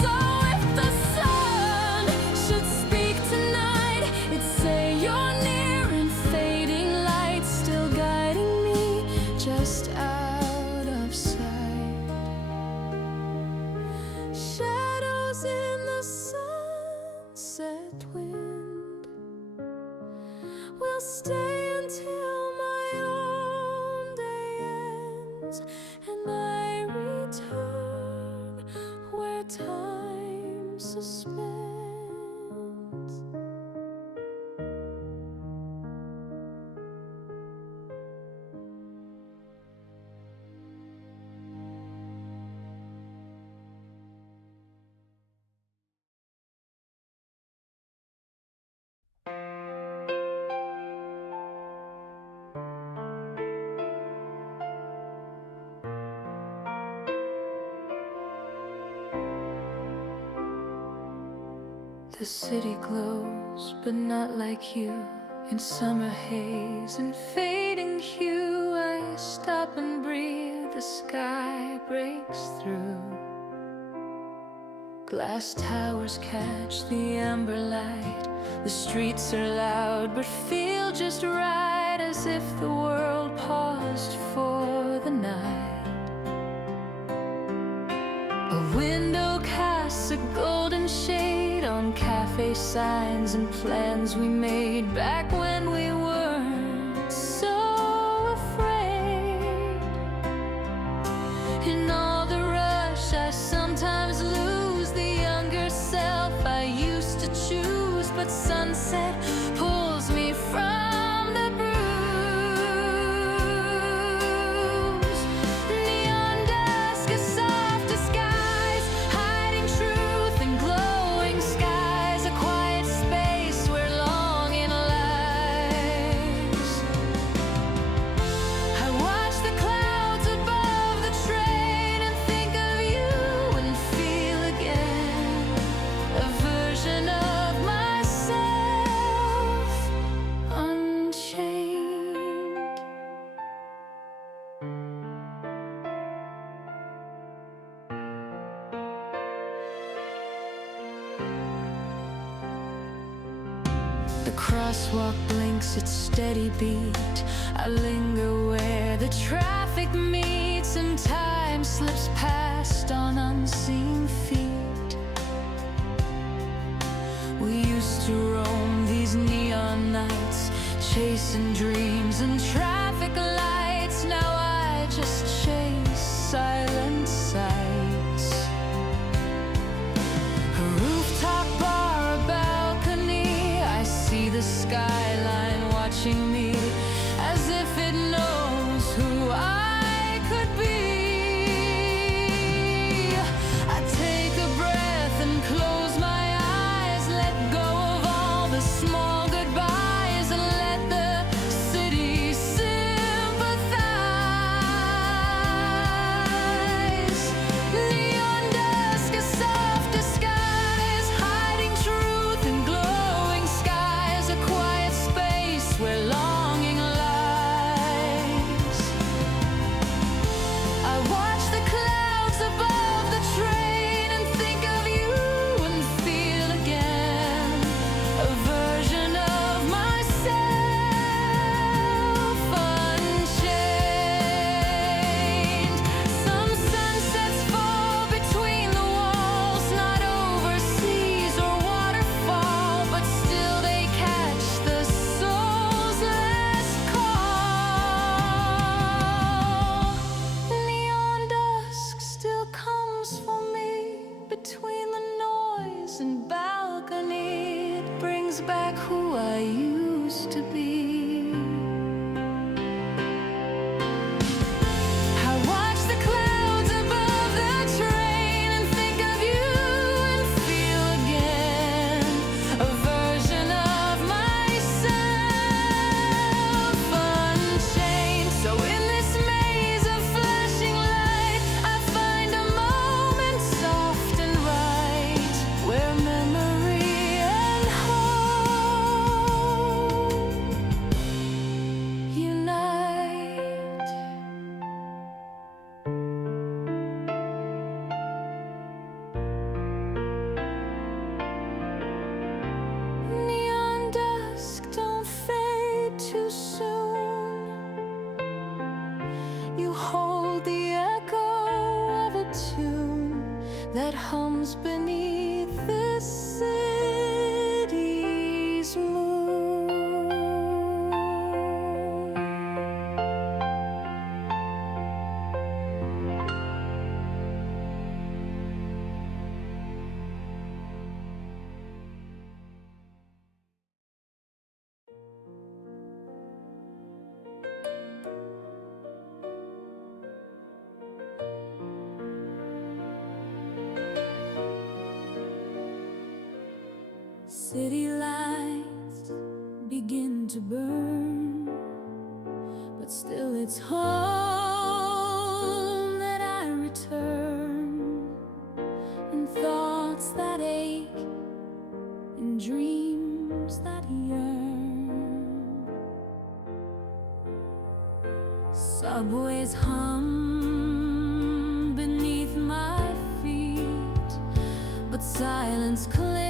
So if the sun should speak tonight, it'd say you're near in fading light, still guiding me just out of sight. Shadows in the sunset wind will stay until my own day ends, and I return where time suspends. The city glows, but not like you. In summer haze and fading hue, I stop and breathe the sky breaks through. Glass towers catch the amber light. The streets are loud but feel just right, as if the world paused for the night. A window casts a golden shade on cafe signs and plans we made back when we weren't so afraid. In all the rush, I sometimes lose the younger self I used to choose, but sunset pulls me from the bruise. Neon dusk, a soft disguise, hiding truth in glowing skies, a quiet space where longing lies. I watch the clouds above the train and think of you and feel again a version of myself unchained. The crosswalk blinks its steady beat. I linger where the traffic meets, and time slips past on unseen feet. We used to roam these neon nights, chasing dreams and traffic lights. Now I just chase silent sights. A rooftop bar, a balcony, I see the skyline watching me, as if it knows who I could be. I take a breath and close my eyes, let go of all the small goodbyes, and let the city sympathize. Neon dusk, a soft disguise, hiding truth in glowing skies, a quiet space where longing lies. I watch the clouds above the train and think of you and feel again a version of myself unchained. Some sunsets fall between the walls, not over seas or waterfall, but still they catch the soul's last call. Neon dusk still comes for me between the noise and balcony. It brings back who I used to be. I watch the clouds above the train and think of you and feel again a version of myself unchained. So in this maze of flashing light, I find a moment soft and right, where memory and hope unite. Neon dusk, don't fade too soon. You hold the echo of a tune that hums beneath the city's moon. City lights begin to burn, but still it's home that I return, and thoughts that ache, and dreams that yearn. Subways hum Silence clings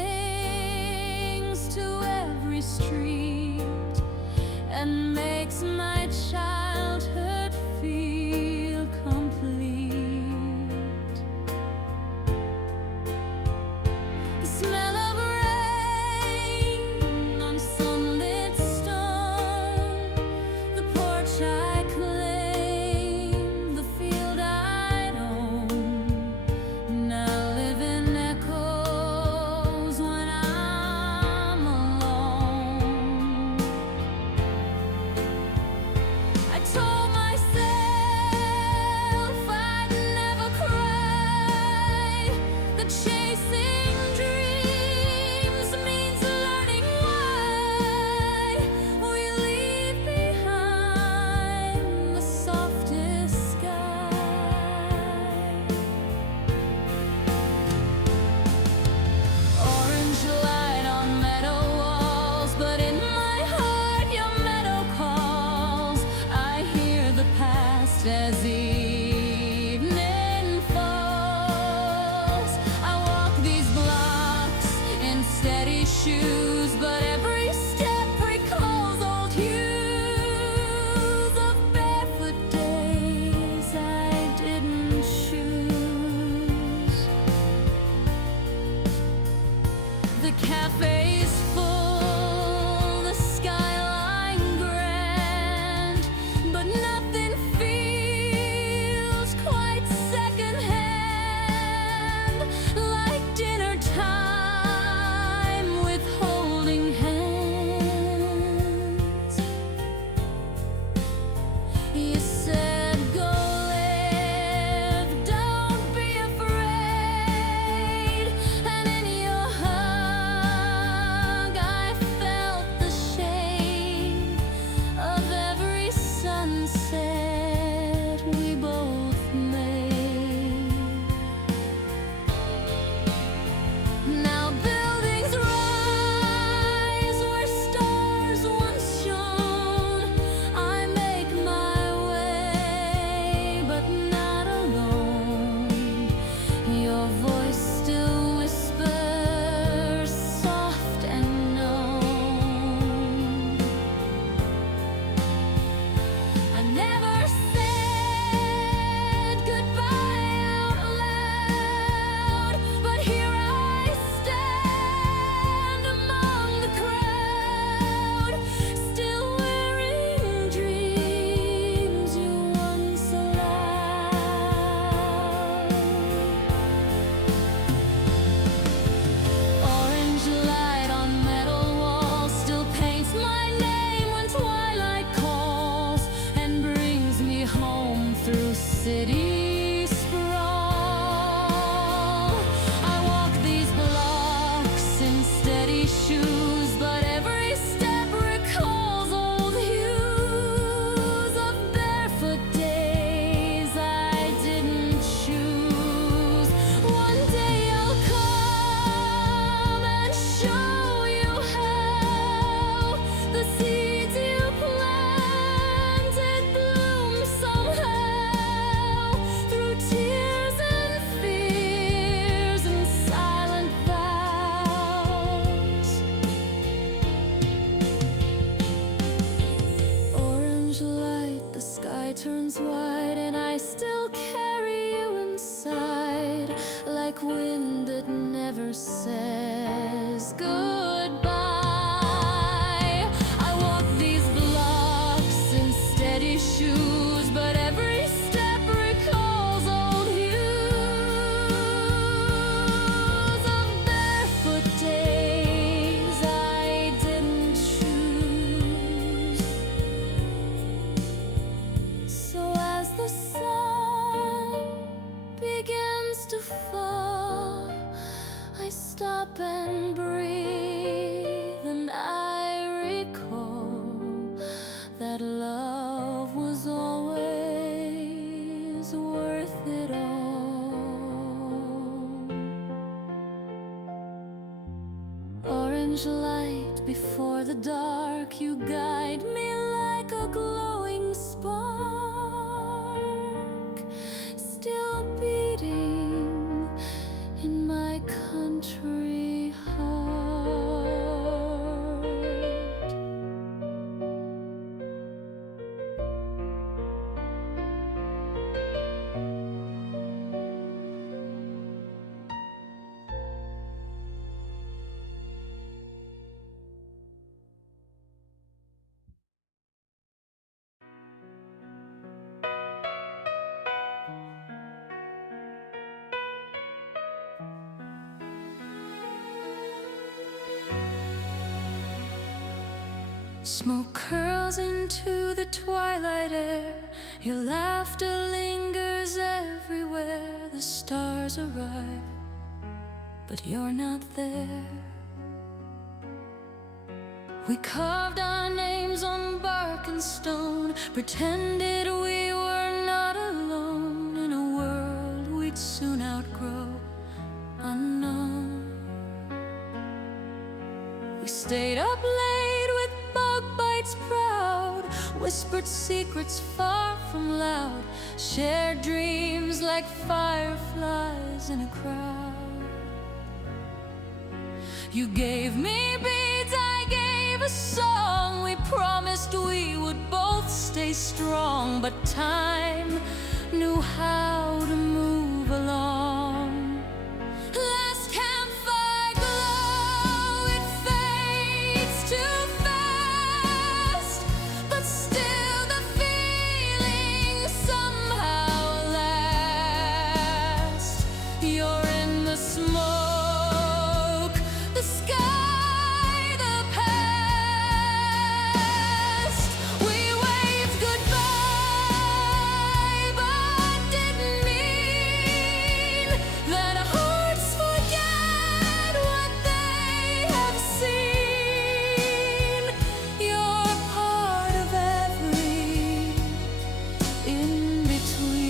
to every street and makes my childhood feel complete. The smell of rain on sunlit stone, the porch I claim, the field I own, now live in echoes when I'm alone. I told myself I'd never cry, that chasing dreams means learning why we leave behind the softest sky. Orange light on meadow walls, but in my heart your meadow calls. I hear the past as evening falls. I walk these blocks in steady shoes, but every step recalls old hues of barefoot days I didn't choose. The cafe's full, the skyline grand, but nothing feels quite secondhand, like dinner time with holding hands. You said go live, don't be afraid, and in your hug I felt the shade of every sunset we both made. Now buildings rise where stars once shone. I make my way, but not alone. Your voice still whispers soft and known. I never said goodbye out loud, but here I stand among the crowd, still wearing dreams you once allowed. Orange light on metal walls still paints my name when twilight calls and brings me home through city sprawl. I walk these blocks in steady shoes, but every step recalls old hues of barefoot days I didn't choose. One day I'll come and show you how the seeds you planted bloom somehow, through tears and fears and silent vows. Orange light, the sky turns white, and I still carry you inside, like wind that never says goodbye. I walk these blocks in steady shoes, but every step recalls old hues of barefoot days I didn't choose. So as the sun begins to fall, I stop and breathe, and I recall that love was always worth it all. Orange light before the dark, you guide me like a glowing spark, still beating in my country. Smoke curls into the twilight air. Your laughter lingers everywhere. The stars arrive, but you're not there. We carved our names on bark and stone, pretended we were not alone in a world we'd soon outgrow, unknown. We stayed up late with bug bites proud, whispered secrets far from loud, shared dreams like fireflies in a crowd. You gave me beads, I gave a song. We promised we would both stay strong, but time knew how to move along. Last campfire glow, it fades too fast, but still the feeling somehow lasts. You're in the smoke, the sky, the past. We waved goodbye, but didn't mean that hearts forget what they have seen. You're part of every in-between.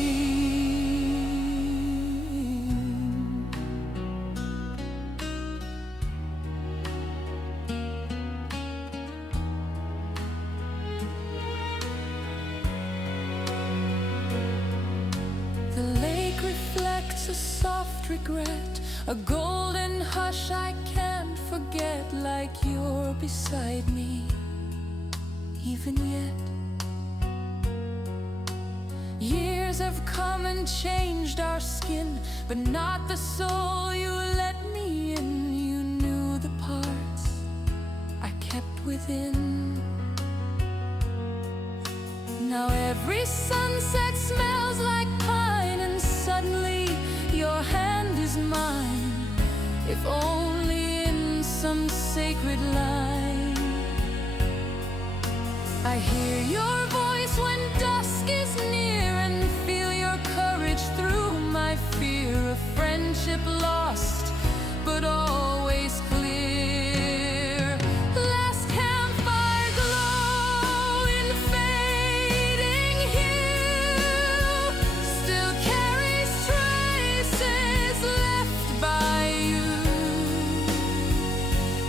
The lake reflects a soft regret, a golden hush I can't forget, like you're beside me, even yet. Years have come and changed our skin, but not the soul you let me in. You knew the parts I kept within. Now every sunset smells like pine, and suddenly your hand is mine, if only in some sacred line. I hear your voice when dusk is near, and feel your courage through my fear of friendship lost, but always clear. Last campfire glow in fading hue, still carries traces left by you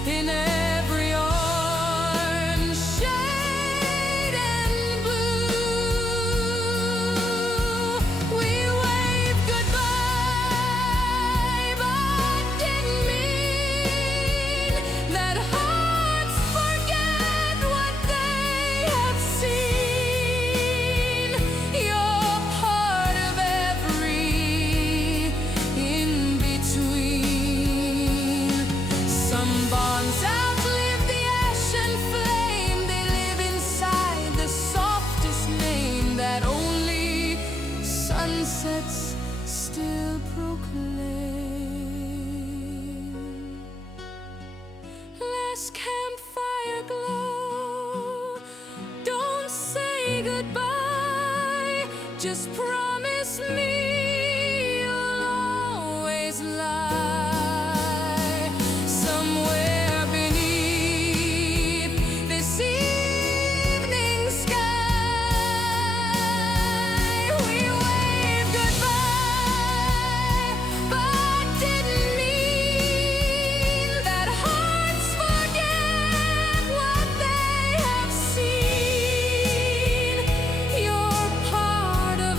in every orange shade and blue. We waved goodbye, but didn't mean that hearts forget what they have seen. You're part of every in-between. Some bonds outlive the ashen flame, they live inside the softest name that only sunsets still proclaim. Last campfire glow, don't say goodbye, just promise me you'll always lie somewhere beneath this evening sky. We waved goodbye, but didn't mean that hearts forget what they have seen. You're part of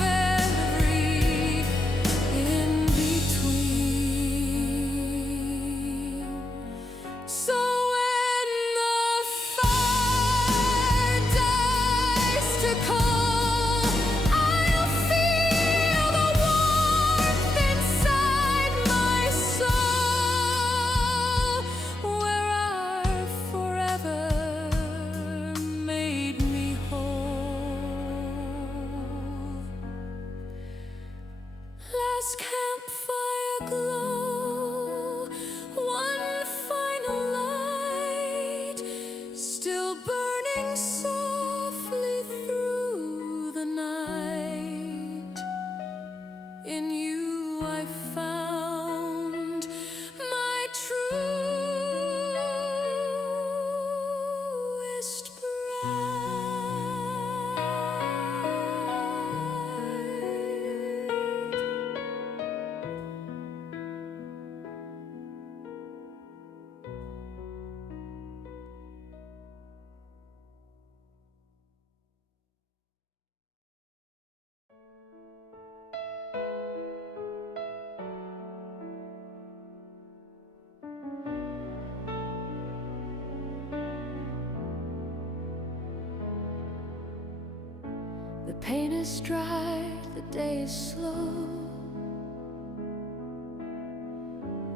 paint is dry, the day is slow.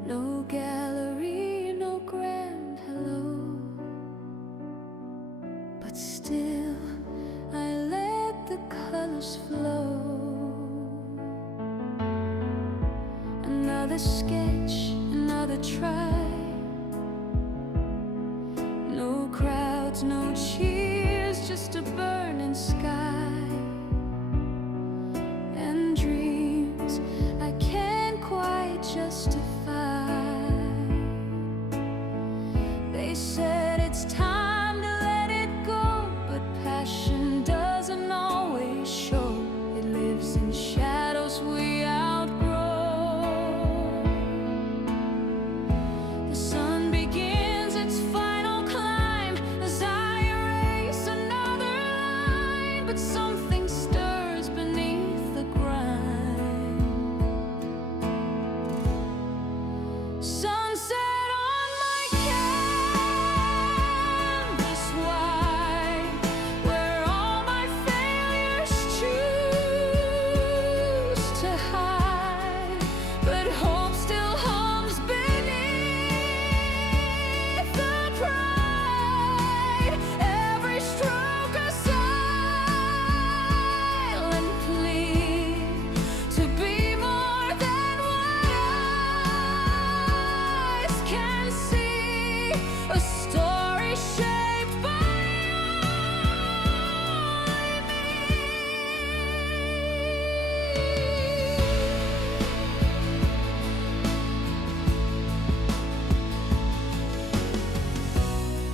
No gallery, no grand hello. But still, I let the colors flow. Another sketch, another try. No crowds, no cheers, just a burning sky. And dreams I can't quite justify. They said it's time to let it go, but passion doesn't always show. It lives in shadows we outgrow. The sun begins its final climb as I erase another line, but something stirs beneath the grime. Sunset on my canvas white, where all my failures choose to hide, but hope still hums beneath the pride. Every stroke a silent plea to be more than what eyes can see. A story shaped by only me.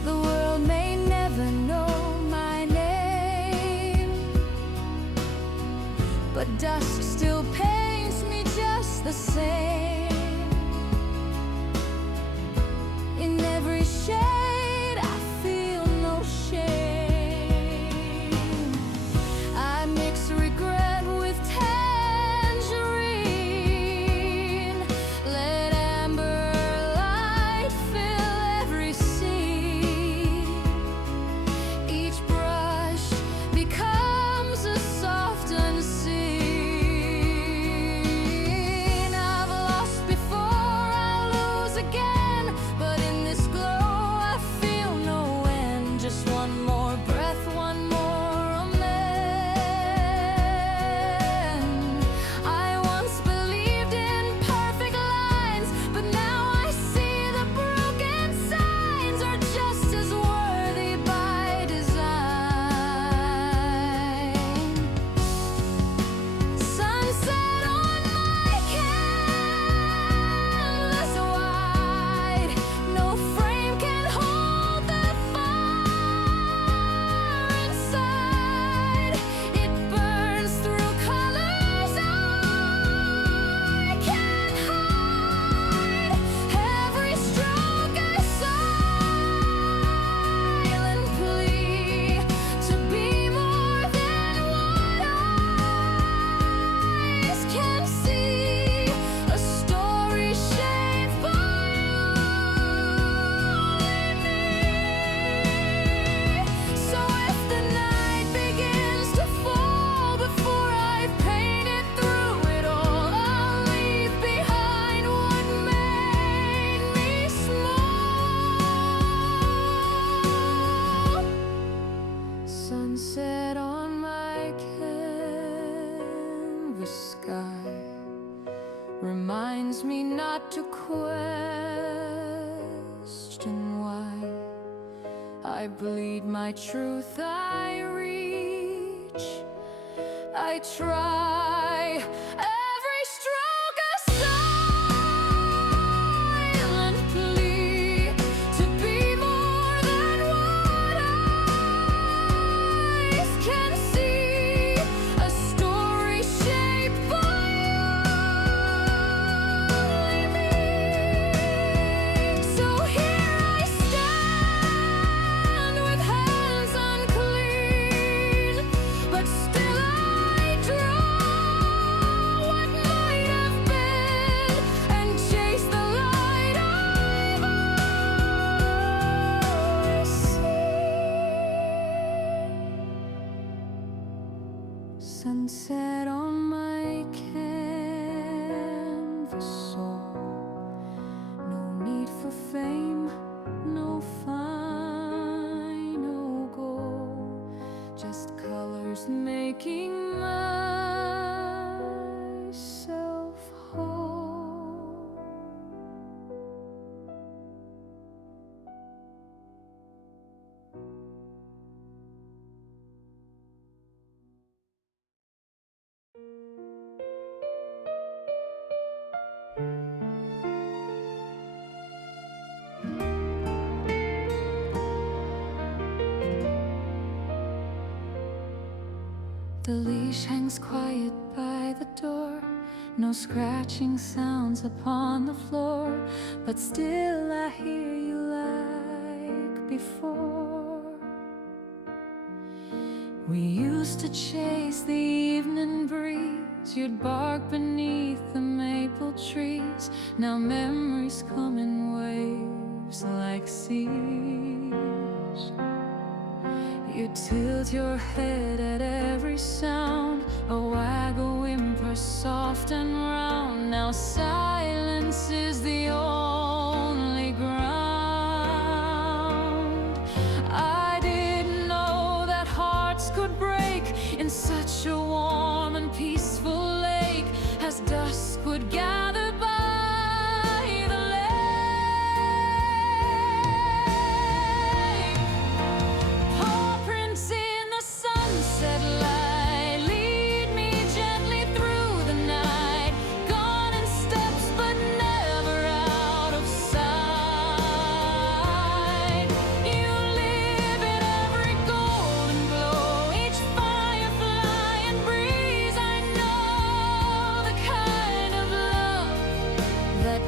The world may never know my name, but dusk still paints me just the same. In every shade I feel no shame. I mix regret with tangerine. Let amber light fill every scene. Each brush becomes a soft unseen. I've lost before, I'll lose again, but in this glow I feel no end. Just one more breath, one more amend. I once believed in perfect lines, but now I see the broken signs are just as worthy by design. Sunset on my canvas white, no frame can hold the fire inside. It burns through colors I can't hide. Every stroke a silent plea to be more than what eyes can see. A story shaped by only me. So if the night begins to fall before I've painted through it all, I'll leave behind what made me small. Sunset on my canvas sky reminds me not to question why I bleed my truth, I reach, I try. Every stroke a silent plea to be more than what eyes can see. A story shaped by only me. So here I stand with hands unclean, but still I draw sunset on my canvas soul. No need for fame, no final goal, just colors making myself whole. The leash hangs quiet by the door. No scratching sounds upon the floor, but still I hear you like before. We used to chase the evening breeze. You'd bark beneath the maple trees. Now memories come in waves like seas. You tilt your head at every sound, a waggle whimper soft and round. Now silence is the only ground. I didn't know that hearts could break in such a warm and peaceful lake, as dusk would gather by the lake. Pawprints in the sunset light lead me gently through the night. Gone in steps but never out of sight. You live in every golden glow, each firefly and breeze. I know the kind of love that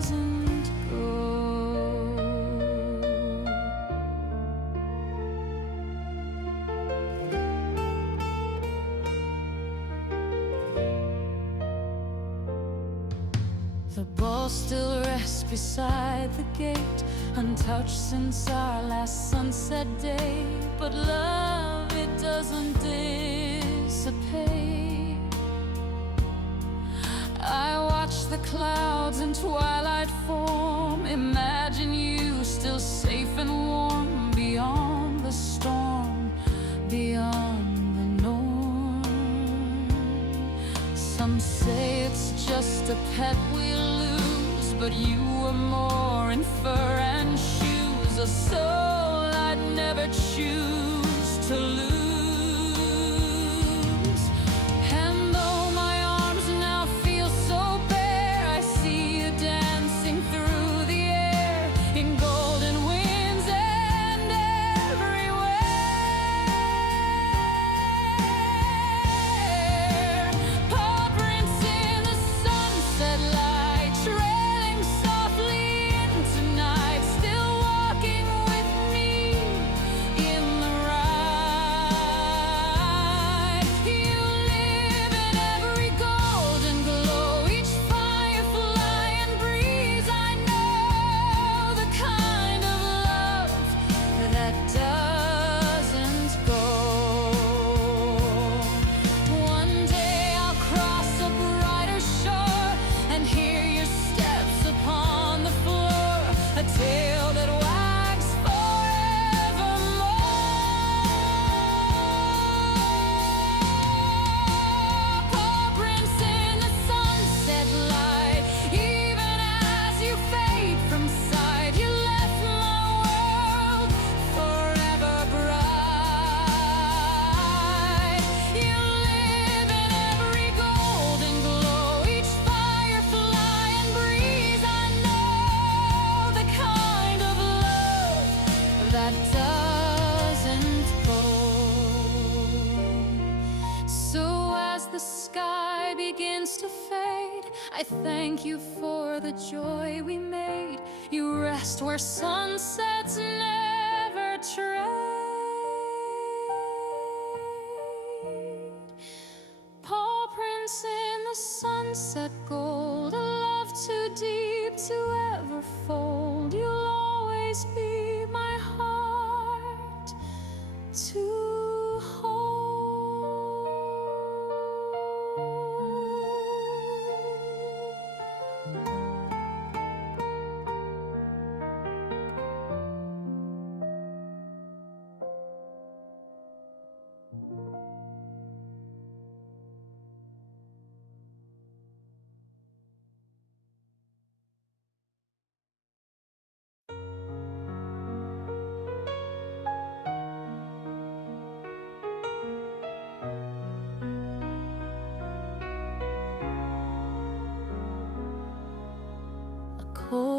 doesn't go. The ball still rests beside the gate, untouched since our last sunset day. But love, it doesn't dissipate. I watch the clouds in twilight form, imagine you still safe and warm beyond the storm, beyond the norm. Some say it's just a pet we lose, but you were more in fur and shoes, a soul I'd never choose to lose. And though my arms now feel so bare, I see you dancing through the air in golden winds and everywhere. Pawprints in the sunset light, trailing softly into night, still walking with me in the ride. You live in every golden glow, each firefly and breeze. I know the kind of love that doesn't go. One day I'll cross a brighter shore and hear your steps upon the floor, a tale that wags forevermore. Pawprints in the sunset light, even as you fade from sight, you left my world forever bright. You live in every golden glow, each firefly and breeze. I know the kind of love that doesn't go. So as the sky begins to fade, I thank you for the joy we made. You rest where sunsets never trade. Pawprints in the sunset gold, a love too deep to ever fold. You'll always be my heart to hold.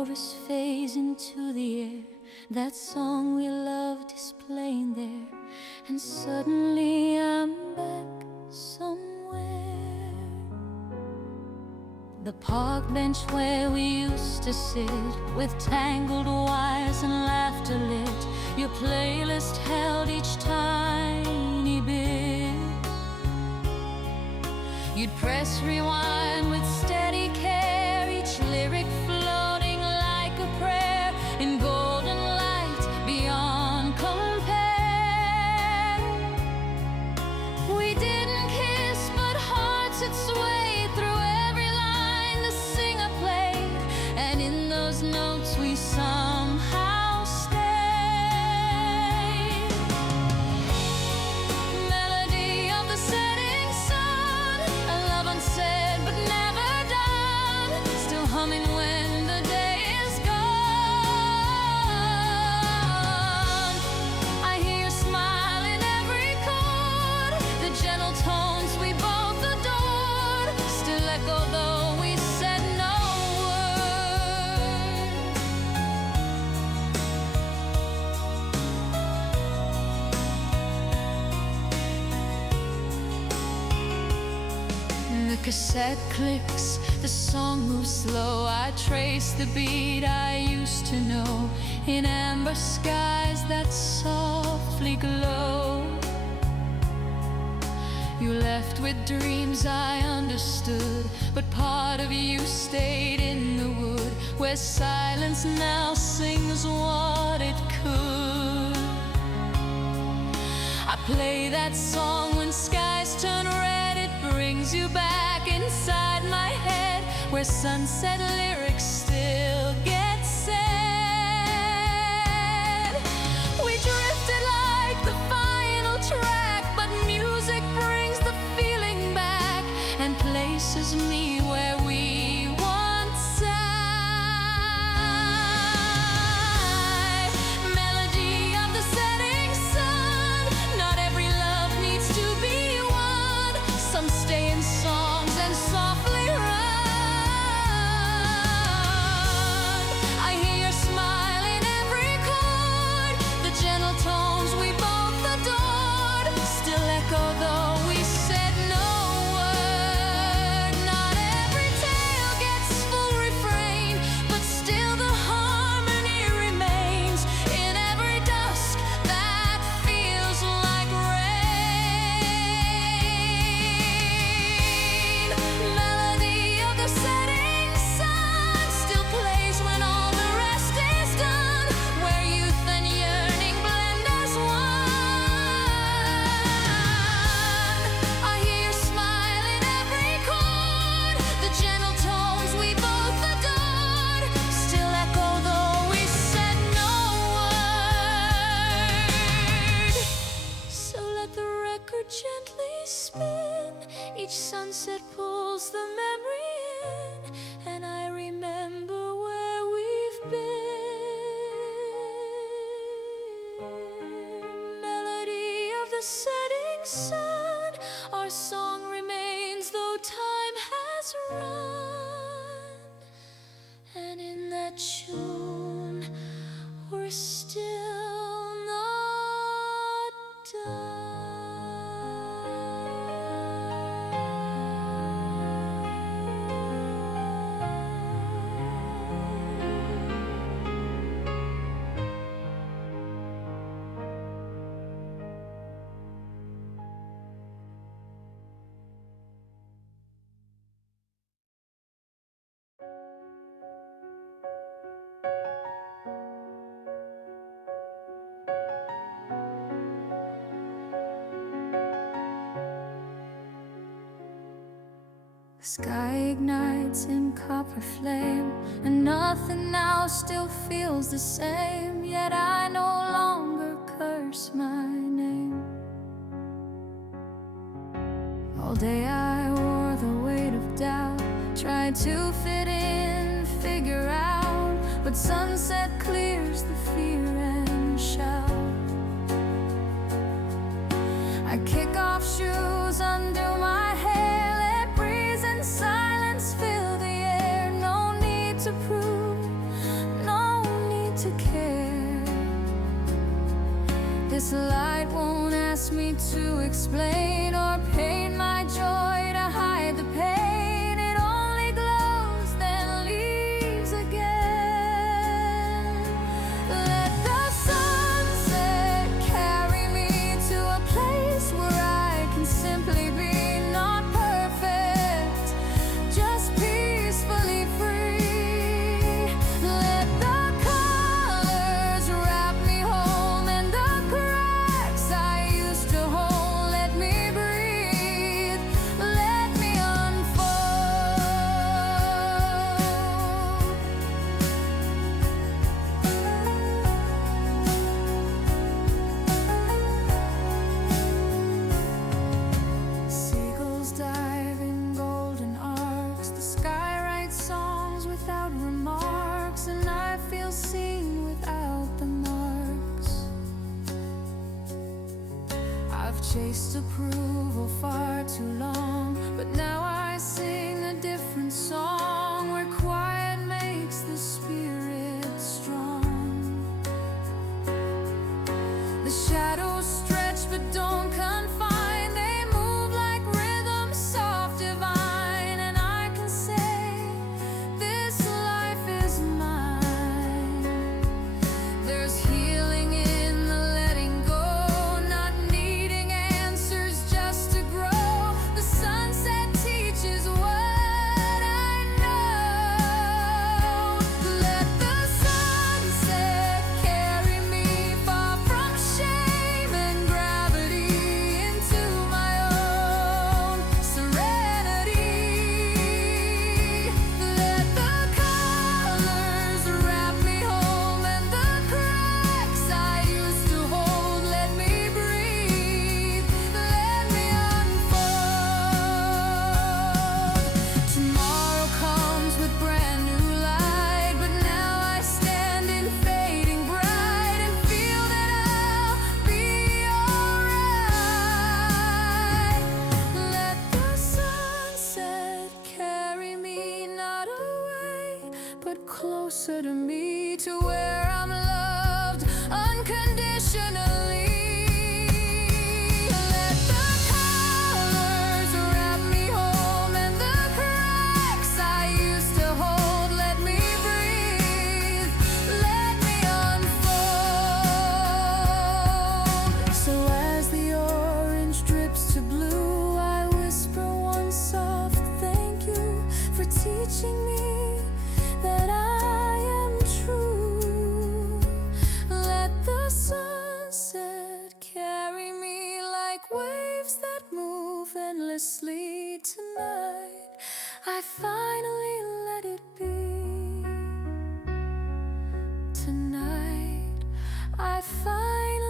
chorus fades into the air. That song we loved is playing there, and suddenly I'm back somewhere. The park bench where we used to sit, with tangled wires and laughter lit. Your playlist held each tiny bit. You'd press rewind with steady care, each lyric floating like a prayer in golden light beyond compare. We didn't kiss, but hearts had swayed through every line the singer played, and in those notes we somehow stayed. Melody of the setting sun, a love unsaid but never done, still humming when the day is gone. I hear your smile in every chord, the gentle tones we both adored still echo though we said no word. The cassette clicks, the song moves slow. I trace the beat I used to know in amber skies that softly glow. You left with dreams I understood, but part of you stayed in the wood, where silence now sings what it could. I play that song when skies turn red, it brings you back inside my head, where sunset lyrics still get said. We drifted like the final track, but music brings the feeling back and places me where we once sang. Melody of the setting sun, not every love needs to be won. Some stay in songs and softly run. I hear your smile in every chord, the gentle tones we both adored still echo though we said no word. Not every tale gets full refrain, but still the harmony remains in every dusk that feels like rain. Melody of the setting sun still plays when all the rest is done, where youth and yearning blend as one. I hear your smile in every chord, the gentle tones we both adored still echo though we said no word. So let the record gently spin, each sunset pulls the memory in, and I remember where we've been. Melody of the setting sun, our song remains though time has run, and in that tune we're still not The sky ignites in copper flame, and nothing now still feels the same. Yet I no longer curse my name. All day I wore the weight of doubt, tried to fit in, figure out, but sunset clears the fear and shout. I kick off shoes, undo my hair, silence fill the air, no need to prove This light won't ask me to explain or paint my joy to hide the pain. It only glows, then leaves again. Let the sunset carry me to a place where I can simply be, not perfect, just peacefully free. Let the colors wrap me home and the cracks I used to hold. Let me breathe, let me unfold. Seagulls dive in golden arcs. The sky writes songs without remarks, and I feel seen without the marks. I've chased approval far too long, but now I sing a different song where quiet makes the spirit strong. The shadows stretch but don't confine. They move like rhythm, soft, divine. And I can say, this life is mine. There's healing in the letting go, not needing answers just to grow. The sunset teaches what I know. Let the sunset carry me far from shame and gravity into my own serenity. Let the colors wrap me home and the cracks I used to hold. Let me breathe, let me unfold. Tomorrow comes with brand new light, but now I stand in fading bright and feel that I'll be alright. Let the sunset carry me not away, but closer to me, to where I'm loved unconditionally. Let the colors wrap me home and the cracks I used to hold. Let me breathe, let me unfold. So as the orange drips to blue, I whisper one soft thank you for teaching me that I am true. Let the sunset carry me like waves that move endlessly tonight. I finally let it be. Tonight, I finally